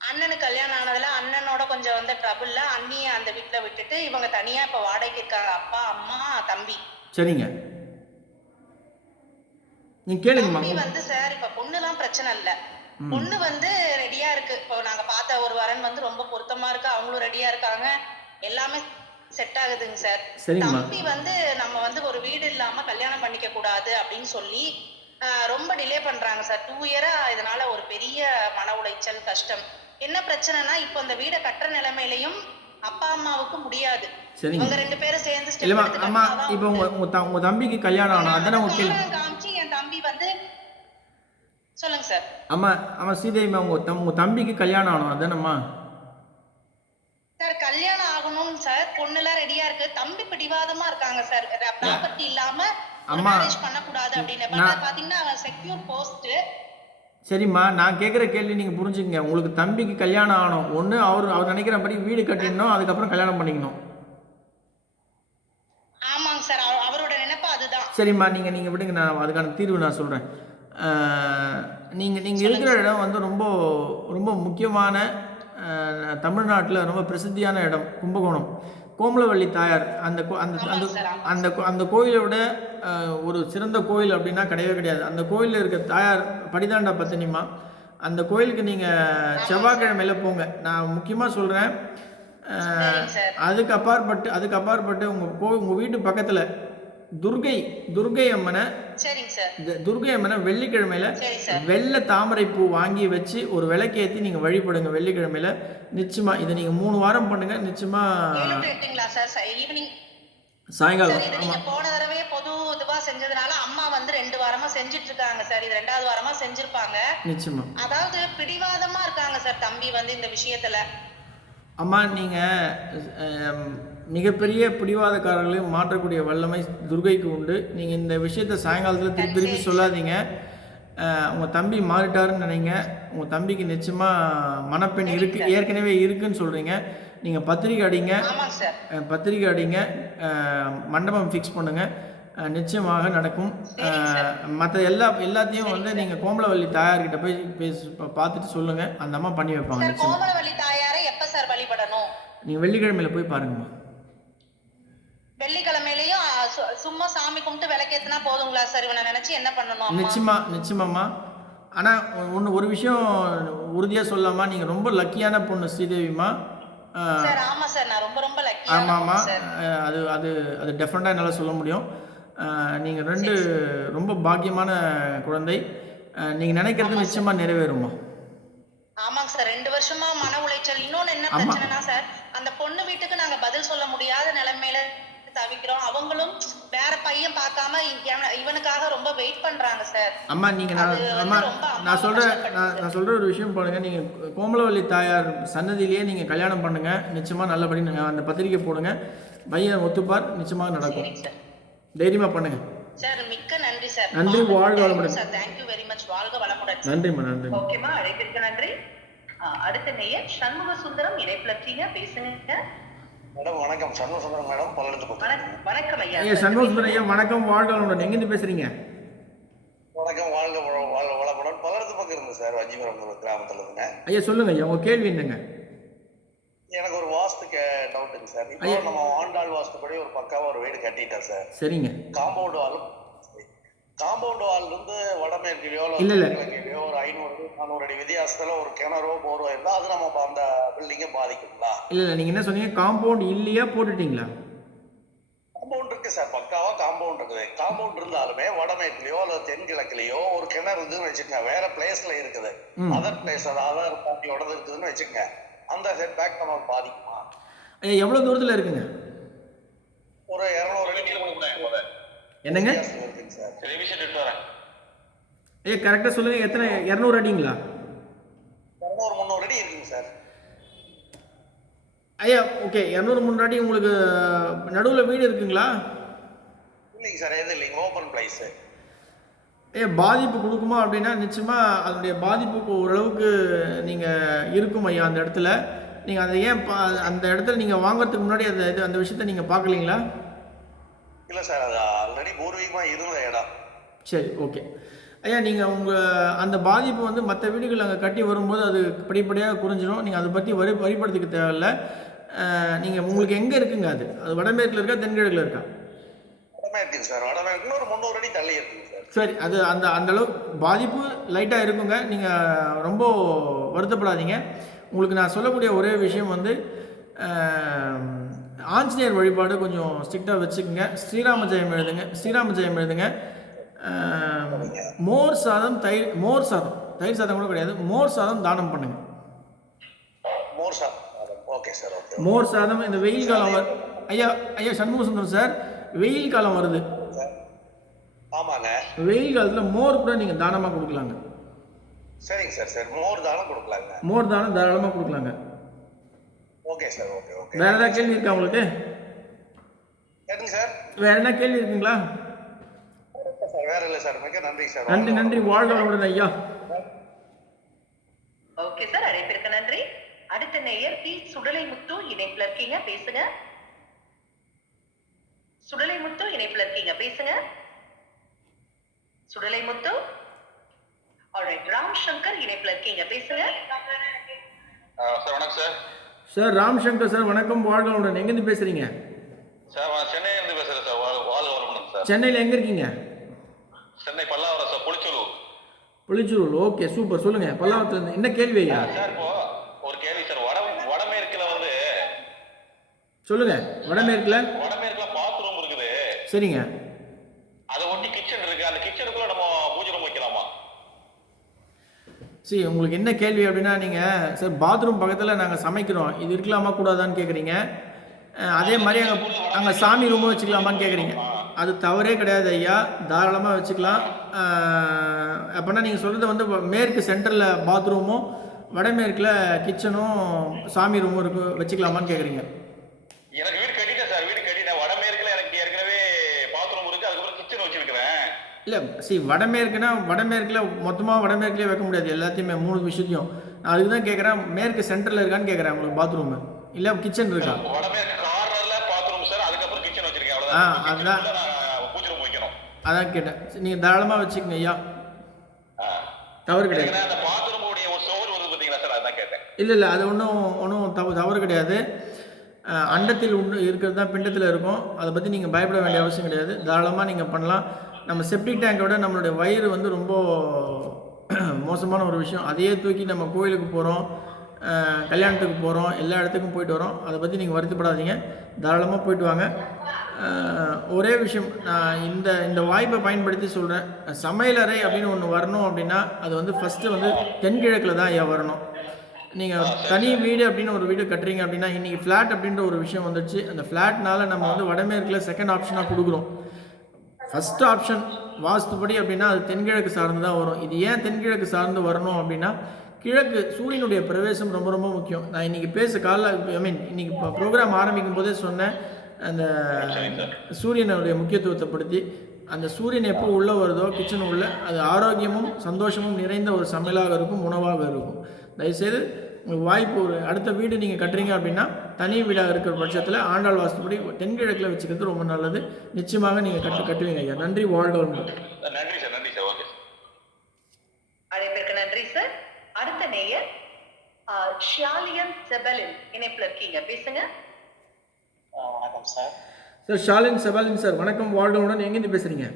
அண்ணனுக்கு கல்யாணம் ஆனதுல அண்ணனோட கொஞ்சம் வந்து ட்ரபிள்ல அண்ணிய அந்த வீட்டுல விட்டுட்டு இவங்க தனியா இப்ப வாடகைக்கு இருக்காங்க, அப்பா அம்மா தம்பி. சரிங்க, நீங்க கேளுங்கம்மா. தம்பி வந்து சார் இப்ப பொண்ணுலாம் பிரச்சனை இல்ல, பொண்ணு வந்து ரெடியா இருக்கு. இப்போ நாங்க பார்த்த ஒரு வரன் வந்து ரொம்ப பொருத்தமா இருக்கு, அவங்களும் ரெடியா இருக்காங்க, எல்லாமே செட் ஆகுதுங்க சார். தம்பி வந்து நம்ம வந்து ஒரு வீடு இல்லாம கல்யாணம் பண்ணிக்க கூடாது அப்படின்னு சொல்லி ரொம்ப டிலே பண்றாங்க சார். 2 இயரா இதனால ஒரு பெரிய மன உளைச்சல், கஷ்டம். என்ன பிரச்சனைனா, இப்போ அந்த வீடை கட்டுற நிலைமையிலையும் அப்பா அம்மாவுக்கு முடியாது. இவங்க 2 பேரும் சேர்ந்து இப்போ உங்க தம்பிக்கு கல்யாணம் ஆனா அதானே காமிச்சு என் தம்பி வந்து சொல்லுங்க சார். ஆமா ஸ்ரீதேவிமா, உங்க தம்பிக்கு கல்யாணம் ஆகணும் அதானம்மா? சார் கல்யாணம் ஆகணும் சார், பொண்ணுலாம் ரெடியா இருக்கு, தம்பி பிடிவாதமா இருக்காங்க சார். ப்ராப்பர்ட்டி இல்லாம மேரேஜ் பண்ண கூடாது அப்படின்னு. பாத்தீங்கன்னா அவன் செக்யூர் போஸ்ட். சரிம்மா, நான் கேட்குற கேள்வி நீங்கள் புரிஞ்சுக்கங்க. உங்களுக்கு தம்பிக்கு கல்யாணம் ஆகணும். ஒன்று அவர் நினைக்கிறபடி வீடு கட்டிடணும், அதுக்கப்புறம் கல்யாணம் பண்ணிக்கணும். ஆமாங்க சார், அவரோட நினைப்பு அதுதான். சரிம்மா, நீங்கள் விடுங்க, நான் அதுக்கான தீர்வு நான் சொல்கிறேன். நீங்கள் இருக்கிற இடம் வந்து ரொம்ப ரொம்ப முக்கியமான, தமிழ்நாட்டில் ரொம்ப பிரசித்தியான இடம் கும்பகோணம். கோமலவள்ளி தாயார் அந்த அந்த அந்த கோயிலை விட ஒரு சிறந்த கோயில் அப்படின்னா கிடையவே கிடையாது. அந்த கோயிலில் இருக்க தாயார் படிதாண்டா பத்தினிமா. அந்த கோயிலுக்கு நீங்கள் செவ்வாய்க்கிழமையில் போங்க. நான் முக்கியமாக சொல்கிறேன். அதுக்கு அப்பாற்பட்டு உங்கள் வீட்டு பக்கத்தில் துர்கை அம்மனை வெள்ளிக்கிழமையில வெள்ளை தாமரை பூ வாங்கி வச்சு ஒரு விளக்கேற்றி நீங்கள் வழிபடுங்க வெள்ளிக்கிழமையில. நிச்சயமா இதை நீங்கள் 3 வாரம் பண்ணுங்க. நிச்சயமா சாயங்காலம். நீங்க போன தடவை பொது இதுவா செஞ்சதுனால அம்மா வந்து 2 வாரமா செஞ்சுட்டு இருக்காங்க சார். இது 2வது வாரமா செஞ்சிருப்பாங்க. நிச்சயமா அதாவது பிடிவாதமா இருக்காங்க சார் தம்பி வந்து இந்த விஷயத்துல. அம்மா, நீங்கள் மிகப்பெரிய பிடிவாதக்காரர்களையும் மாற்றக்கூடிய வல்லமை துர்கைக்கு உண்டு. நீங்கள் இந்த விஷயத்தை சாயங்காலத்தில் திருப்பி சொல்லாதீங்க. உங்கள் தம்பி மாறிட்டாருன்னு நினைங்க. உங்கள் தம்பிக்கு நிச்சயமாக மணப்பெண் ஏற்கனவே இருக்குன்னு சொல்கிறீங்க. நீங்கள் பத்திரிக்கை அடிங்க, மண்டபம் ஃபிக்ஸ் பண்ணுங்கள், நிச்சயமாக நடக்கும். மற்ற எல்லாத்தையும் வந்து நீங்கள் கோமலவள்ளி தாயார்கிட்ட போய் பார்த்துட்டு சொல்லுங்கள். அந்த அம்மா பண்ணி வைப்பாங்க. கோமலவள்ளி தாயாரை எப்போ சார் வழிபடணும்? நீங்கள் வெள்ளிக்கிழமையில் போய் பாருங்கம்மா. வெள்ளிக்கிழமையிலையும் சும்மா சாமி கும்பிட்டு விளக்கேத்தினா போதுங்களா சார்? இவனை நினைச்சு என்ன பண்ணணும்? நிச்சயமாம்மா. ஆனால் ஒரு விஷயம் உறுதியாக சொல்லாமா, நீங்கள் ரொம்ப லக்கியான பொண்ணு ஸ்ரீதேவிமா. சார் ஆமா சார், நான் ரொம்ப ரொம்ப லக்கி. ஆமாம்மா, அது டெஃபினட்டாக என்னால் சொல்ல முடியும். நீங்கள் 2 ரொம்ப பாக்கியமான குழந்தை. நீங்கள் நினைக்கிறது நிச்சயமாக நிறைவேறுமா. ஆமாங்க சார், 2 வருஷமா மன உளைச்சல். இன்னொன்னு என்ன பிரச்சனைனா சார், அந்த பொண்ணு வீட்டுக்கு நாங்க பதில் சொல்ல முடியாத நிலைமையில தவிக்கிறோம். அவங்களும் வேற பையன் பார்க்காம இவனுக்காக ரொம்ப வெயிட் பண்றாங்க சார். அம்மா, நான் சொல்ற ஒரு விஷயம் பாருங்க. நீங்க கோமலவள்ளி தாயார் சன்னதியிலேயே நீங்க கல்யாணம் பண்ணுங்க. நிச்சயமா நல்லபடி அந்த பத்திரிக்கை போடுங்க. பையன் ஒத்துப்பார். நிச்சயமாக நடக்கும். தைரியமா பண்ணுங்க சார். மிக்க நன்றி சார். நன்றி, வாழ்க வளமுடன் sir. Thank you very much. வாழ்க வளமுடன். நன்றிம்மா, நன்றி. ஓகேமா, அழைப்பிற்கு நன்றி. அடுத்த நேயர் சண்முக சுந்தரம் இணைப்புல இருக்கீங்க, பேசுங்க. மேடம் வணக்கம். சண்முக சுந்தரம் மேடம், பல்லடத்து. வணக்கம் ஐயா. சண்முக சுந்தரம் ஐயா, வணக்கம், வாழ்க வளமுடன். எங்கிருந்து பேசுறீங்க? வணக்கம், வாழ்க வளமுடன். பல்லடத்து பக்கம் இருந்து சார், வஞ்சிபுரம் கிராமத்துல இருந்துங்க. ஐயா சொல்லுங்க ஐயா, உங்க கேள்வி என்னங்க? எனக்கு ஒரு வாஸ்துக்கு டவுட்டுங்க சார். இப்போ நம்ம ஆண்டாள் வாஸ்துப்படி ஒரு பக்காவா ஒரு வீடு கட்டிட்டேன் சார். சரிங்க. காம்பவுண்ட் வால் இருந்து வடமேற்கிலையோ கிழக்கிலையோ ஒரு 500-400 அடி வித்தியாசத்துல ஒரு கிணறோ போரோ இருந்தா அது நம்ம அந்த பில்டிங்கை பாதிக்குங்களா? இல்ல, நீங்க என்ன சொன்னீங்க? காம்பவுண்ட் இல்லையா போட்டுட்டீங்களா? காம்பவுண்ட் இருக்கு சார், பக்காவா காம்பவுண்ட் இருக்குது. காம்பவுண்ட் இருந்தாலுமே வடமேற்கிலையோ அல்லது தென்கிழக்கிலையோ ஒரு கிணறு இருக்குதுன்னு வச்சுக்கோங்க, வேற பிளேஸ்ல இருக்குது, அதர் பிளேஸ் அதர் பார்ட்டியோட இருக்குதுன்னு வச்சுக்கோங்க, அந்த செட் பேக் நம்ம பாதிக்குமா? ஐயா எவ்வளவு தூரத்துல இருக்குங்க? ஒரு 200 அடி என்னங்க? ஐயா கரெக்டா சொல்லுங்க, எத்தனை? 200 அடிங்களா? 200-300 அடி இருக்குங்க சார். ஐயா ஓகே, 200-300 அடி. உங்களுக்கு நடுவில் வீடு இருக்குங்களா? இல்லைங்க சார், எது இல்லைங்க, ஓப்பன் பிளேஸ். ஐயா பாதிப்பு கொடுக்குமா அப்படின்னா நிச்சயமா அதனுடைய பாதிப்புக்கு ஓரளவுக்கு நீங்கள் இருக்கும் ஐயா அந்த இடத்துல. நீங்கள் அதை ஏன் அந்த இடத்துல நீங்கள் வாங்குறதுக்கு முன்னாடி அந்த விஷயத்த நீங்கள் பார்க்கலீங்களா? இல்லை சார், அது ஆல்ரெடி பூர்வீகமாக இருந்த இடம். சரி, ஓகே ஐயா. நீங்கள் அந்த பாதிப்பு வந்து மற்ற வீடுகள் அங்கே கட்டி வரும்போது அது படிப்படியாக குறைஞ்சிடும். நீங்கள் அதை பற்றி வரிப்படுத்திக்க தேவையில்லை. நீங்கள் உங்களுக்கு எங்கே இருக்குங்க? அது வடமேற்கில் இருக்கா தென்கிழக்கில் இருக்கா? வடமேற்கு சார், வடமேற்குல ஒரு 300 அடி தள்ளி இருக்குங்க சார். சரி, அது அந்த அளவு பாதிப்பு லைட்டாக இருக்குங்க. நீங்கள் ரொம்ப வருத்தப்படாதீங்க. உங்களுக்கு நான் சொல்லக்கூடிய ஒரே விஷயம் வந்து ஆஞ்சநேயர் வழிபாடு கொஞ்சம் ஸ்ட்ரிக்டாக வச்சுக்கோங்க. ஸ்ரீராம ஜெயம் எழுதுங்க. மோர் சாதம், தயிர் சாதம் கூட கிடையாது, மோர் சாதம் தானம் பண்ணுங்க. மோர் சாதம் இந்த வெயில் காலம் ஐயா சண்முக சுந்தரம் சார், வெயில் காலம் வருது. ஆமாங்க, வெயில் காலத்தில் மோர் கூட நீங்கள் தானமாக கொடுக்கலாங்க. சரிங்க சார், சரி, மோர் தானம் கொடுக்கலாங்க. மோர் தானம் தாராளமாக கொடுக்கலாங்க. Okay sir, okay. வேற ஏதாவது கேள்வி இருக்கா உங்களுக்கு? சரிங்க சார், வேற என்ன கேள்வி இருக்குங்களா? வேற இல்லை சார், மிக நன்றி சார். நன்றி, வாழ்க வளமுடன் ஐயா. ஓகே சார், அழைப்பிற்கு நன்றி. அடுத்த நேயர் பி சுடலை முத்து இணைப்புல இருக்கீங்க, பேசுங்க. சுடலை முத்து இணைப்புல இருக்கீங்க, பேசுங்க. சுடலை முத்து. ஆல்ரைட், ராம் சங்கர் இணைப்புல இருக்கீங்க, பேசுங்க. சார் வணக்கம் sir. Sir Ram Shankar sir வணக்கம், வாழ்க வளமுடன். எங்கேருந்து பேசுறீங்க? சார் சென்னையிலேருந்து பேசுகிறேன் சார். வாழ்க வளமுடன் சார். சென்னையில் எங்கே இருக்கீங்க? Chennai Pallavaram sir, Pulichalur. Pulichur. Okay super, சொல்லுங்க. பல்லாவரத்துலேருந்து என்ன கேள்வி ஐயா? சார் இப்போ ஒரு கேள்வி சார். வடமேற்குல வந்து சொல்லுங்க. வடமேற்குல பாத்ரூம் இருக்குது. சரிங்க. அதை ஒட்டி கிச்சன் இருக்கு. அந்த கிச்சனுக்குள்ள நம்ம பூஜை ரூம் வைக்கலாமா? சரி, உங்களுக்கு என்ன கேள்வி அப்படின்னா, நீங்கள் சார் பாத்ரூம் பக்கத்தில் நாங்கள் சமைக்கிறோம், இது இருக்கலாமா கூடாதான்னு கேட்குறீங்க. அதே மாதிரி அங்கே சாமி ரூமும் வச்சுக்கலாமான்னு கேட்குறீங்க. அது தவறே கிடையாது ஐயா, தாராளமாக வச்சுக்கலாம். அப்படின்னா நீங்கள் சொல்கிறது வந்து மேற்கு சென்ட்ரலில் பாத்ரூமும் வடமேற்கில் கிச்சனும் சாமி ரூமும் இருக்கு, வச்சுக்கலாமான்னு கேட்குறீங்க. எனக்கு வீடு கட்டிட்டேன் சார். வீடு கட்டிட்டேன். வடமேற்குல எனக்கு ஏற்கனவே பாத்ரூம் இருக்குது. அதுக்கப்புறம் கிச்சன் வச்சுருக்கிறேன். இல்லை சரி, வடமேற்கில் மொத்தமாக வடமேற்குலேயே வைக்க முடியாது எல்லாத்தையுமே, 3 விஷயத்தையும். நான் அதுக்கு தான் கேட்குறேன், மேற்கு சென்டரில் இருக்கான்னு கேட்குறேன் உங்களுக்கு பாத்ரூமு, இல்லை கிச்சன் இருக்கா? வடமேற்கு கார்னரில் பாத்ரூம் சார். அதுக்கப்புறம் கிச்சன் வச்சிருக்கேன். அதுதான் பூஜை ரூம் வைக்கணும். அதான் கேட்டேன். நீங்கள் தாராளமாக வச்சுக்கோங்க ஐயா, தவறு கிடையாது. அந்த பாத்ரூம் உடைய ஒரு சோறு வருது பார்த்தீங்களா சார், அதான் கேட்டேன். இல்லை அது ஒன்றும் தவறு கிடையாது. அண்டத்தில் இருக்கிறது தான் பிண்டத்தில் இருக்கும். அதை பற்றி நீங்கள் பயப்பட வேண்டிய அவசியம் கிடையாது. தாராளமாக நீங்கள் பண்ணலாம். நம்ம செப்டிக் டேங்கை விட நம்மளுடைய வயிறு வந்து ரொம்ப மோசமான ஒரு விஷயம். அதையே தூக்கி நம்ம கோயிலுக்கு போகிறோம், கல்யாணத்துக்கு போகிறோம், எல்லா இடத்துக்கும் போயிட்டு வரோம். அதை பற்றி நீங்கள் வருத்தப்படாதீங்க, தாராளமாக போயிட்டு வாங்க. ஒரே விஷயம், நான் இந்த வாய்ப்பை பயன்படுத்தி சொல்கிறேன். சமையலறை அப்படின்னு ஒன்று வரணும் அப்படின்னா அது வந்து ஃபஸ்ட்டு வந்து தென்கிழக்கில் தான் ஐயா வரணும். நீங்கள் தனி வீடு அப்படின்னு ஒரு வீடு கட்டுறீங்க அப்படின்னா, இன்றைக்கி ஃப்ளாட் அப்படின்ற ஒரு விஷயம் வந்துடுச்சு. அந்த ஃப்ளாட்னால நம்ம வந்து வடமேற்கில் செகண்ட் ஆப்ஷனாக கொடுக்குறோம். ஃபஸ்ட் ஆப்ஷன் வாஸ்துபடி அப்படின்னா அது தென்கிழக்கு சார்ந்து தான் வரும். இது ஏன் தென்கிழக்கு சார்ந்து வரணும் அப்படின்னா, கிழக்கு சூரியனுடைய பிரவேசம் ரொம்ப ரொம்ப முக்கியம். நான் இன்றைக்கி இன்றைக்கி ப்ரோக்ராம் ஆரம்பிக்கும் போதே சொன்னேன், அந்த சூரியனுடைய முக்கியத்துவத்தை படுத்தி. அந்த சூரியன் எப்போ உள்ளே வருதோ கிச்சன் உள்ள, அது ஆரோக்கியமும் சந்தோஷமும் நிறைந்த ஒரு சமையலாக இருக்கும், உணவாக இருக்கும். தயவுசெய்து உங்களுக்கு வாய்ப்பு, ஒரு அடுத்த வீடு நீங்கள் கட்டுறீங்க அப்படின்னா தனி வீடாக இருக்கிற பட்சத்தில் ஆண்டாள் வாஸ்துபடி தென்கிழக்கில் வச்சுக்கிறது ரொம்ப நல்லது. நிச்சயமாக நீங்கள் கட்டுவீங்க ஐயா. நன்றி, வாழ்க வளமுடன். நன்றி சார். நன்றி சார். Okay sir. அழைப்பிற்கு நன்றி சார். அடுத்த நேயர் ஷாலியன் செபலின் இணைப்புல இருக்கீங்க, பேசுங்க. வணக்கம் சார். சார் ஷாலின் செபலின் சார் வணக்கம், வாழ்க வளமுடன். எங்கேருந்து பேசுகிறீங்க?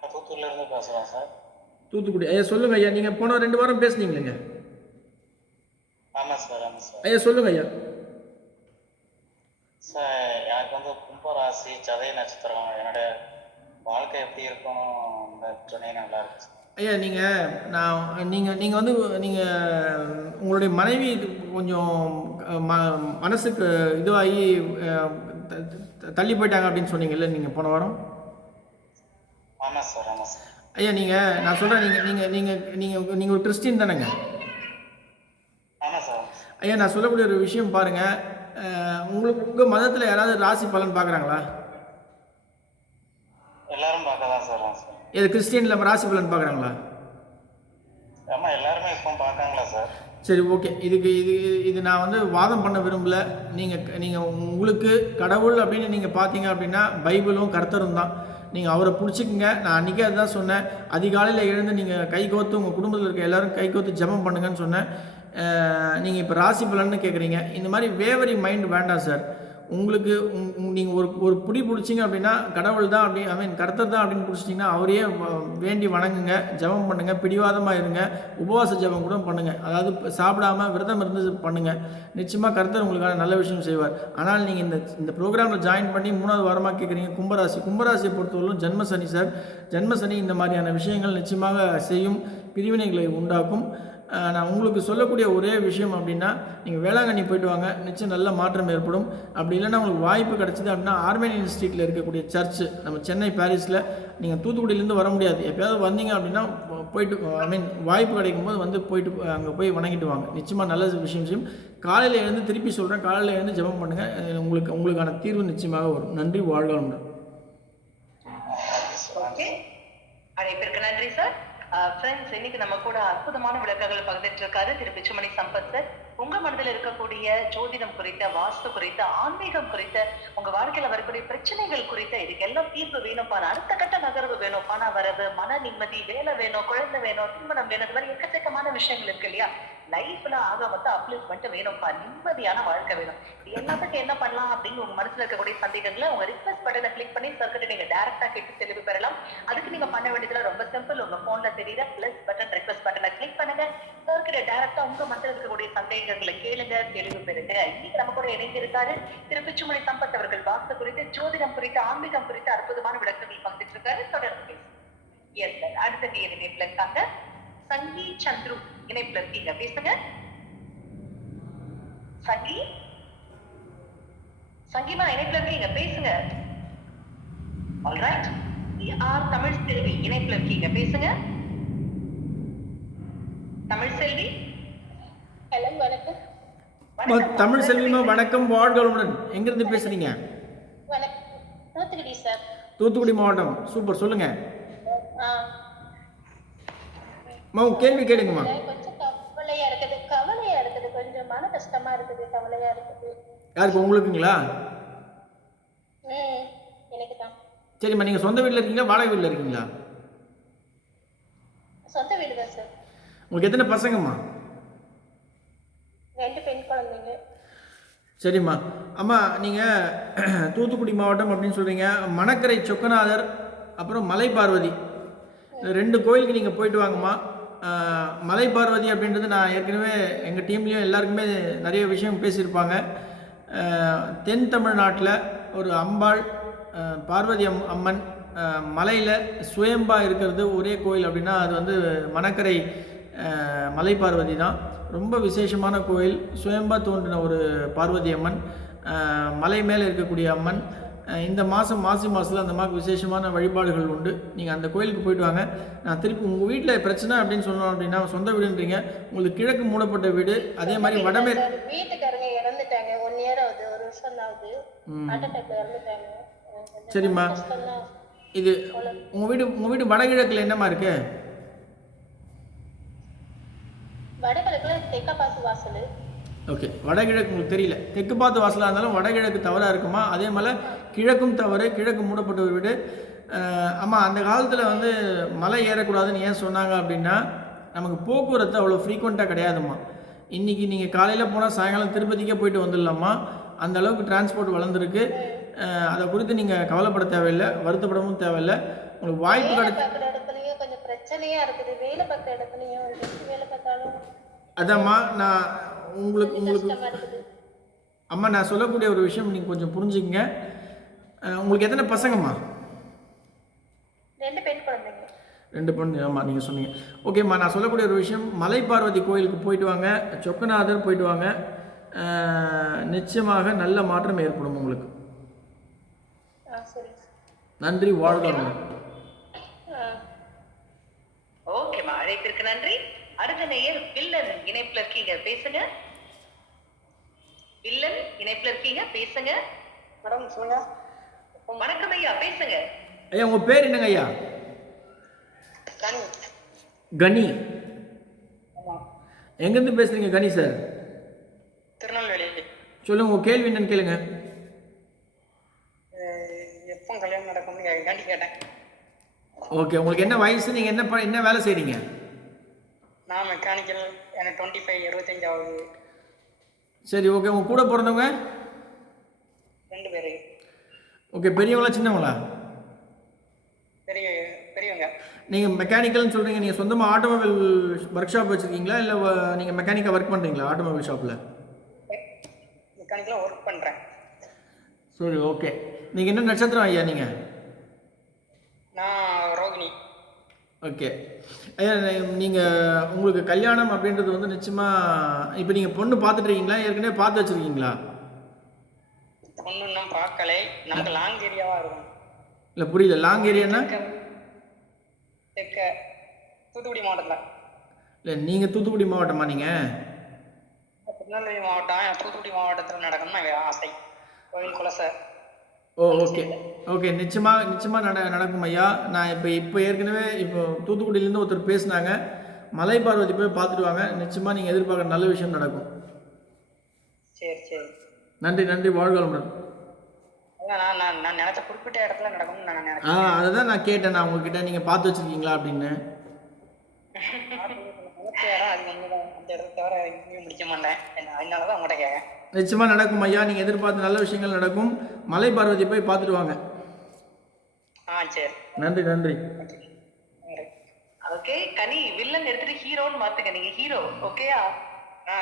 தூத்துக்குடியிலேருந்து பேசுகிறேன் சார். தூத்துக்குடி. ஐயா சொல்லுங்கள் ஐயா, நீங்கள் போன 2 வாரம் பேசுனீங்களேங்க. ஆமாம் சார். ஐயா சொல்லுங்கள் ஐயா. சார் எனக்கு வந்து கும்பராசி சதய நட்சத்திரம். என்னோட வாழ்க்கை எப்படி இருக்கணும் துணை நல்லா இருக்கு சார். ஐயா நீங்கள் வந்து உங்களுடைய மனைவி கொஞ்சம் மனசுக்கு இதுவாகி தள்ளி போயிட்டாங்க அப்படின்னு சொன்னீங்கல்ல நீங்கள் போன வாரம்? ஆமாம் சார். ஐயா நான் சொல்கிறேன், நீங்கள் ஒரு கிறிஸ்டின் தானேங்க? ஆமாம் சார். ஐயா நான் சொல்லக்கூடிய ஒரு விஷயம் பாருங்கள், உங்கள் மதத்தில் யாராவது ராசி பலன் பார்க்குறாங்களா? எல்லாரும் பார்க்க தான் சார். இது கிறிஸ்டியனில் ராசி பலன் பார்க்குறாங்களா? ஆமாம், எல்லாருமே இப்போ பார்க்காங்களா சார்? சரி, ஓகே. இது நான் வந்து வாதம் பண்ண விரும்பல. நீங்கள் உங்களுக்கு கடவுள் அப்படின்னு நீங்கள் பார்த்தீங்க அப்படின்னா பைபிளும் கர்த்தரும் தான். நீங்கள் அவரை பிடிச்சிக்கங்க. நான் அன்றைக்கே அதுதான் சொன்னேன். அதிகாலையில் எழுந்து நீங்கள் கை கோத்து உங்கள் குடும்பத்தில் இருக்க எல்லோரும் கை கோத்து ஜெபம் பண்ணுங்கன்னு சொன்னேன். நீங்கள் இப்போ ராசி பலன்னு கேட்குறீங்க. இந்த மாதிரி வேவரி மைண்ட் வேண்டாம் சார். உங்களுக்கு நீங்கள் ஒரு பிடி பிடிச்சிங்க அப்படின்னா கடவுள் தான் அப்படி கர்த்தர் தான் அப்படின்னு பிடிச்சிட்டிங்கன்னா அவரையே வேண்டி வணங்குங்க, ஜெபம் பண்ணுங்கள், பிடிவாதமாக இருங்க, உபவாச ஜெபம் கூட பண்ணுங்கள். அதாவது சாப்பிடாம விரதம் இருந்து பண்ணுங்கள். நிச்சயமாக கர்த்தர் உங்களுக்கான நல்ல விஷயம் செய்வார். ஆனால் நீங்கள் இந்த ப்ரோக்ராமில் ஜாயின் பண்ணி 3வது வாரமாக கேட்குறீங்க. கும்பராசியை பொறுத்தவரைக்கும் ஜென்மசனி சார். ஜென்மசனி இந்த மாதிரியான விஷயங்கள் நிச்சயமாக செய்யும், பிரிவினைகளை உண்டாக்கும். நான் உங்களுக்கு சொல்லக்கூடிய ஒரே விஷயம் அப்படின்னா, நீங்கள் வேளாங்கண்ணி போய்ட்டு வாங்க, நிச்சயம் நல்ல மாற்றம் ஏற்படும். அப்படி இல்லைன்னா உங்களுக்கு வாய்ப்பு கிடச்சிது அப்படின்னா ஆர்மேனியன் ஸ்ட்ரீட்டில் இருக்கக்கூடிய சர்ச்சு, நம்ம சென்னை பாரிஸில், நீங்கள் தூத்துக்குடியிலேருந்து வர முடியாது, எப்போயாவது வந்தீங்க அப்படின்னா போயிட்டு வாய்ப்பு கிடைக்கும் போது போயிட்டு அங்கே போய் வணங்கிட்டு வாங்க. நிச்சயமாக நல்ல விஷயம் செய்யும். காலையில் எழுந்து திருப்பி சொல்கிறேன், காலையில் எழுந்து ஜெபம் பண்ணுங்கள், உங்களுக்கான தீர்வு நிச்சயமாக வரும். நன்றி, வாழ்க வளமுடன். ஓகே, அழைப்பிற்கு நன்றி சார். ஃப்ரெண்ட்ஸ், இன்னைக்கு நம்ம கூட அற்புதமான விளக்கங்கள் பகிர்ந்துட்டு இருக்காரு திரு பிச்சுமணி சம்பத் சார். உங்க மனதில் இருக்கக்கூடிய ஜோதிடம் குறித்த, வாஸ்து குறித்த, ஆன்மீகம் குறித்த, உங்க வாழ்க்கையில வரக்கூடிய பிரச்சனைகள் குறித்த, இதுக்கு எல்லாம் தீர்வு வேணும், அடுத்த கட்ட நகர்வு வேணும், பண வரவு, மன நிம்மதி, வேலை வேணும், குழந்தை வேணும், திருமணம் வேணும், இந்த மாதிரி எக்கச்சக்கமான விஷயங்கள் இருக்கு இல்லையா? லைஃப்ல ஆக மொத்தம் அப்லிஃப்ட்மெண்ட் வேணும்ப்பா, நிம்மதியான வாழ்க்கை வேணும். இது எல்லாத்துக்கும் என்ன பண்ணலாம் அப்படின்னு உங்க மனசுல இருக்கக்கூடிய சந்தேகங்களை உங்க ரிக்வெஸ்ட் பட்டனை கிளிக் பண்ணி சர்க்கிட்ட நீங்க டைரக்டா கேட்டு தெளிவு பெறலாம். அதுக்கு நீங்க பண்ண வேண்டியதுல ரொம்ப சிம்பிள். உங்க போன்ல தெரியுற பிளஸ் பட்டன், ரிக்வெஸ்ட் பட்டனை கிளிக் பண்ணுங்க. சர்க்கிட்ட டைரக்டா உங்க மனசுல இருக்கக்கூடிய சந்தேகங்களை கேளுங்க, தெளிவு பெறுங்க. இன்னைக்கு நம்ம கூட இணைந்திருக்காரு திரு பிச்சுமணி சம்பத் அவர்கள். வாஸ்து குறித்து, ஜோதிடம் குறித்து, ஆன்மீகம் குறித்து அற்புதமான விளக்கங்கள் பகிர்ந்துட்டு இருக்காரு. தொடர்ந்து பேசுங்க. Yes sir. அடுத்த இணைப்புல இருக்காங்க சங்கி சந்துரு. இணைப்புல இருக்கீங்க, பேசுங்க. சங்கிமா இணைப்புல இருக்கீங்க, பேசுங்க. ஆல்ரைட். தமிழ் செல்வி இணைப்புல இருக்கீங்க, பேசுங்க. தமிழ் செல்வி. ஹலோ, வணக்கம். தமிழ் செல்விமா வணக்கம், வாழ்க வளமுடன். எங்கிருந்து பேசுறீங்க? வணக்கம், தூத்துக்குடி சார். தூத்துக்குடி மாவட்டம், சூப்பர், சொல்லுங்க. கேள்வி கேளுங்கம்மா. கொஞ்சம் கவலையா இருக்குது, கொஞ்சம் மன கஷ்டமா இருக்குது, கவலையா இருக்குது. யாருக்கு, உங்களுக்குங்களா? எனக்கு தான். சரிம்மா, நீங்கள் சொந்த வீட்டில் இருக்கீங்களா, வாடகை வீட்டில் இருக்கீங்களா? சொந்த வீடு தான் சார். உங்களுக்கு எத்தனை பசங்கம்மா? 2 பெண் குழந்தைங்க. சரிம்மா. அம்மா, நீங்கள் தூத்துக்குடி மாவட்டம் அப்படின்னு சொல்கிறீங்க. மணக்கரை சொக்கநாதர், அப்புறம் மலை பார்வதி, 2 கோயிலுக்கு நீங்கள் போயிட்டு வாங்கம்மா. மலை பார்வதி அப்படின்றது நான் ஏற்கனவே எங்கள் டீம்லேயும் எல்லாருக்குமே நிறைய விஷயம் பேசியிருப்பாங்க. தென் தமிழ்நாட்டில் ஒரு அம்பாள், பார்வதி அம்மன் மலையில் சுயம்பா இருக்கிறது ஒரே கோயில் அப்படின்னா அது வந்து மணக்கரை மலை பார்வதி தான். ரொம்ப விசேஷமான கோயில். சுயம்பா தோன்றின ஒரு பார்வதி அம்மன், மலை மேலே இருக்கக்கூடிய அம்மன். இந்த மாதம் மாசி மாதத்தில் அந்த மாதிரி விசேஷமான வழிபாடுகள் உண்டு. நீங்கள் அந்த கோயிலுக்கு போயிட்டு வாங்க. நான் திருப்பி உங்கள் வீட்டில் பிரச்சனை அப்படின்னு சொன்னோம் அப்படின்னா, சொந்த வீடுன்றீங்க, உங்களுக்கு கிழக்கு மூடப்பட்ட வீடு, அதே மாதிரி வடமே வீட்டுக்காரங்க இறந்துட்டாங்க. 1 இயர் ஆகுது, 1 வருஷம் தான் ஆகுது. ஹார்ட் அட்டாக்ல இறந்துட்டாங்க. சரிம்மா, இது உங்கள் வீடு வடகிழக்கில் என்னம்மா இருக்கு? வடகிழக்குல தெற்க பார்த்து வாசல். ஓகே, வடகிழக்கு உங்களுக்கு தெரியல. தெற்கு பார்த்து வாசலாக இருந்தாலும் வடகிழக்கு தவறாக இருக்குமா? அதே மாதிரி கிழக்கும் தவறு, கிழக்கு மூடப்பட்ட ஒரு வீடு. ஆமாம், அந்த காலத்தில் வந்து மலை ஏறக்கூடாதுன்னு ஏன் சொன்னாங்க அப்படின்னா, நமக்கு போக்குவரத்து அவ்வளோ ஃப்ரீக்வெண்ட்டாக கிடையாதும்மா. இன்றைக்கி நீங்கள் காலையில் போனால் சாயங்காலம் திருப்பதிக்கே போயிட்டு வந்துடலாமா, அந்த அளவுக்கு டிரான்ஸ்போர்ட் வளர்ந்துருக்கு. அதை குறித்து நீங்கள் கவலைப்பட தேவையில்லை, வருத்தப்படவும் தேவையில்லை. உங்களுக்கு வாய்ப்பு பார்க்குற இடத்துலையும் கொஞ்சம் பிரச்சனையாக இருக்குது. வேலை பார்க்குற இடத்துலையும் வேலை பார்த்தாலும் அதாம்மா நான் உங்களுக்கு அம்மா நான் சொல்லக்கூடிய ஒரு விஷயம் நீங்கள் கொஞ்சம் புரிஞ்சுக்கங்க. உங்களுக்கு எத்தனை பசங்கம்மா? 2 பெண் குழந்தைங்க. 2 பொண்ணு. ஆமாம், நீங்கள் சொன்னீங்க. ஓகேம்மா, நான் சொல்லக்கூடிய ஒரு விஷயம், மலை பார்வதி கோயிலுக்கு போயிட்டு வாங்க, சொக்கநாதர் போயிட்டு வாங்க. நிச்சயமாக நல்ல மாற்றம் ஏற்படும் உங்களுக்கு. நன்றி, வாழ்க. ஓகேம்மா, அழைப்பிற்கு நன்றி. அடுத்த நேயர் வில்லன் இணைப்புல இருக்கீங்க, பேசுங்க. வில்லன் இணைப்புல இருக்கீங்க, பேசுங்க. மேடம் சொல்லுங்க. வணக்கம் ஐயா, பேசுங்க. ஐயா, உங்கள் பேர் என்னங்க ஐயா? கனி. எங்கேருந்து பேசுகிறீங்க கனி சார்? திருநெல்வேலி. சொல்லுங்கள், உங்கள் கேள்வி என்னன்னு கேளுங்க. எப்போ கல்யாணம் நடக்கும்னு காண்டி கேட்டேன். ஓகே, உங்களுக்கு என்ன வயசு, நீங்கள் என்ன வேலை செய்கிறீங்க? நான் மெக்கானிக்கல், எனக்கு 25, 25 ஆகுது. சரி, ஓகே. உங்கள் கூட பிறந்தவங்க? 2 பேர். ஓகே, பெரியவங்களா சின்னவங்களா? பெரியவங்க. நீங்கள் மெக்கானிக்கல்னு சொல்கிறீங்க, நீங்கள் சொந்தமாக ஆட்டோமொபைல் ஒர்க் ஷாப் வச்சுருக்கீங்களா, இல்லை நீங்கள் மெக்கானிக்காக ஒர்க் பண்ணுறீங்களா ஆட்டோமொபைல் ஷாப்பில்? மெக்கானிக்கலாக ஒர்க் பண்ணுறேன். சரி, ஓகே. நீங்கள் என்ன நட்சத்திரம் ஐயா நீங்கள்? நான் ரோகிணி. ஓகே ஐயா, நீங்கள் உங்களுக்கு கல்யாணம் அப்படின்றது வந்து நிச்சயமாக இப்போ நீங்கள் பொண்ணு பார்த்துட்ருக்கீங்களா, ஏற்கனவே பார்த்து வச்சுருக்கீங்களா? பொண்ணு இன்னும் பார்க்கலை. நமக்கு லாங் ஏரியாவாக இருக்கும். இல்லை, புரியல. லாங் ஏரியானா? தெற்க தூத்துக்குடி மாவட்டத்தில். இல்லை, நீங்கள் தூத்துக்குடி மாவட்டமா? நீங்கள் திருநெல்வேலி மாவட்டம், தூத்துக்குடி மாவட்டத்தில் நடக்கணும்னு ஆசை. கோயில் குலசை. ஓகே ஓகே, நிச்சயமாக நடக்கும் ஐயா. நான் இப்போ ஏற்கனவே இப்போ தூத்துக்குடியிலேருந்து ஒருத்தர் பேசினாங்க, மலை பார்வதி போய் பார்த்துட்டு வாங்க, நிச்சயமாக நீங்கள் எதிர்பார்க்குற நல்ல விஷயம் நடக்கும். சரி. நன்றி, வாழ்க வளமுடன். நான் நினைச்ச குறிப்பிட்ட இடத்துல நடக்கும்னு நான் நினைச்சேன். அதுதான் நான் கேட்டேன், நான் உங்ககிட்ட நீங்கள் பார்த்து வச்சுருக்கீங்களா அப்படின்னு. அந்த இடத்த தவிர எங்கேயும் முடிக்க மாட்டேன், அதனாலதான் உங்கள்கிட்ட கேட்கேன். நிச்சயமாக நடக்கும் ஐயா, நீங்கள் எதிர்பார்த்த நல்ல விஷயங்கள் நடக்கும். மலை பார்வதி போய் பார்த்துட்டு வாங்க. சரி. நன்றி. ஓகே கனி, வில்லன் எடுத்துட்டு ஹீரோன்னு மாத்துங்க, நீங்க ஹீரோ. ஓகேயா?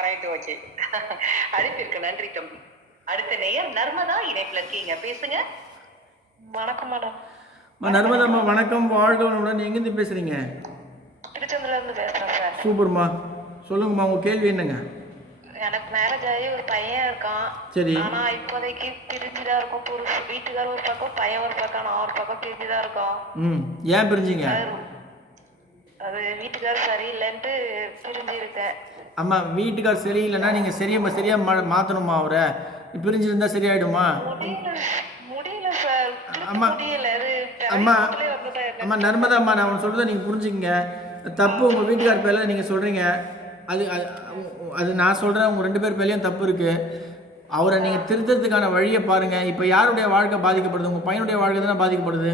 Right, okay. அழைப்பிற்கு நன்றி தம்பி. அடுத்த நேயர் நர்மதா இணைப்புல இருக்கீங்க, பேசுங்க. வணக்கம் மேடம். நர்மதாம்மா வணக்கம், வாழ்க வளமுடன். எங்கேருந்து பேசுகிறீங்க? திருச்செந்தூர்ல இருந்து பேசுறேன் சார். சூப்பர்மா, சொல்லுங்கம்மா, உங்கள் கேள்வி என்னங்க? எனக்கு மேரேஜ் ஆகி ஒரு பையன் இருக்கான். சரி. ஆனா இப்போதைக்கு பிரிஞ்சுதான் இருக்கும். வீட்டுக்காரர் ஒரு பக்கம், பையன் ஒரு பக்கம், நான் ஒரு பக்கம் பிரிஞ்சுதான் இருக்கோம். ஏன் பிரிஞ்சிங்க? அது வீட்டுக்காரர் சரியில்லைன்ட்டு பிரிஞ்சு இருக்கேன். ஆமாம், வீட்டுக்கார் சரியில்லைன்னா நீங்கள் சரியாக மாற்றணுமா அவரை? பிரிஞ்சிருந்தா சரியாயிடுமா? முடியல சார். ஆமாம் முடியல. அது ஆமாம் நர்மதாம்மா, நான் ஒன்று சொல்கிறத நீங்கள் புரிஞ்சுக்கங்க. தப்பு உங்கள் வீட்டுக்கார் பேரில் நீங்கள் சொல்கிறீங்க, அது நான் சொல்கிறேன், உங்கள் 2 பேர் பேர்லையும் தப்பு இருக்குது. அவரை நீங்கள் திருத்தறதுக்கான வழியை பாருங்கள். இப்போ யாருடைய வாழ்க்கை பாதிக்கப்படுது? உங்கள் பையனுடைய வாழ்க்கை தானே பாதிக்கப்படுது.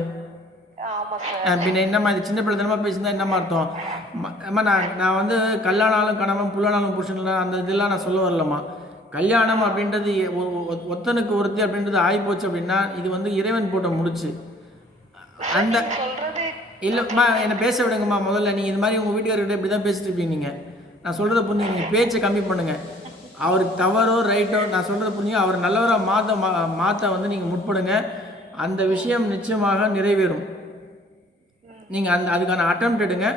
பின்ன என்னம்மா இது சின்ன பிள்ளைத்தனமாக பேசியிருந்தா என்னம்மா அர்த்தம்? அம்மா நான் வந்து கல்யாணாலும் கணவன் புள்ளனாலும் புருஷன் அந்த இதெல்லாம் நான் சொல்ல வரலம்மா. கல்யாணம் அப்படின்றது ஒத்தனுக்கு ஒருத்தி அப்படின்றது ஆகிப்போச்சு அப்படின்னா இது வந்து இறைவன் போட்ட முடிச்சு. அந்த இல்லைம்மா, என்னை பேச விடுங்கம்மா. முதல்ல நீங்கள் இது மாதிரி உங்கள் வீட்டுக்காரர்கிட்ட இப்படி தான் பேசிட்டு இருப்பீங்க. நீங்கள் நான் சொல்கிறத புரிஞ்சு நீங்கள் பேச்சை கம்மி பண்ணுங்கள். அவருக்கு தவறோ ரைட்டோ நான் சொல்கிறத புரிஞ்சு அவரை நல்லவராக மாற்ற வந்து நீங்கள் முற்படுங்க. அந்த விஷயம் நிச்சயமாக நிறைவேறும். நீங்கள் அதுக்கான அட்டெம்ப்ட் எடுங்க.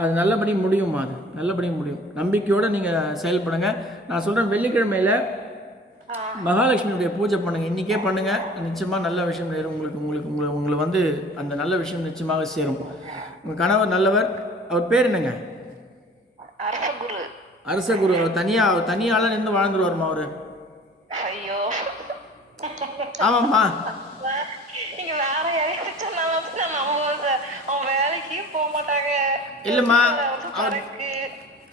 அது நல்லபடி முடியுமா? அது நல்லபடி முடியும். நம்பிக்கையோடு நீங்கள் செயல்படுங்க. நான் சொல்கிறேன், வெள்ளிக்கிழமையில் மகாலட்சுமியுடைய பூஜை பண்ணுங்கள். இன்றைக்கே பண்ணுங்கள், நிச்சயமாக நல்ல விஷயம் நேரும். உங்களை வந்து அந்த நல்ல விஷயம் நிச்சயமாக சேரும். உங்கள் கணவர் நல்லவர். அவர் பேர் என்னங்க? அரசகுரு. தனியால நின்று வாழ்ந்துருவாருமா அவரு? ஐயோ, ஆமாம்மா. நீங்க வேற யாரையும் சொன்னாலும் அவன் வேலைக்கு போக மாட்டாங்க. இல்லைம்மா,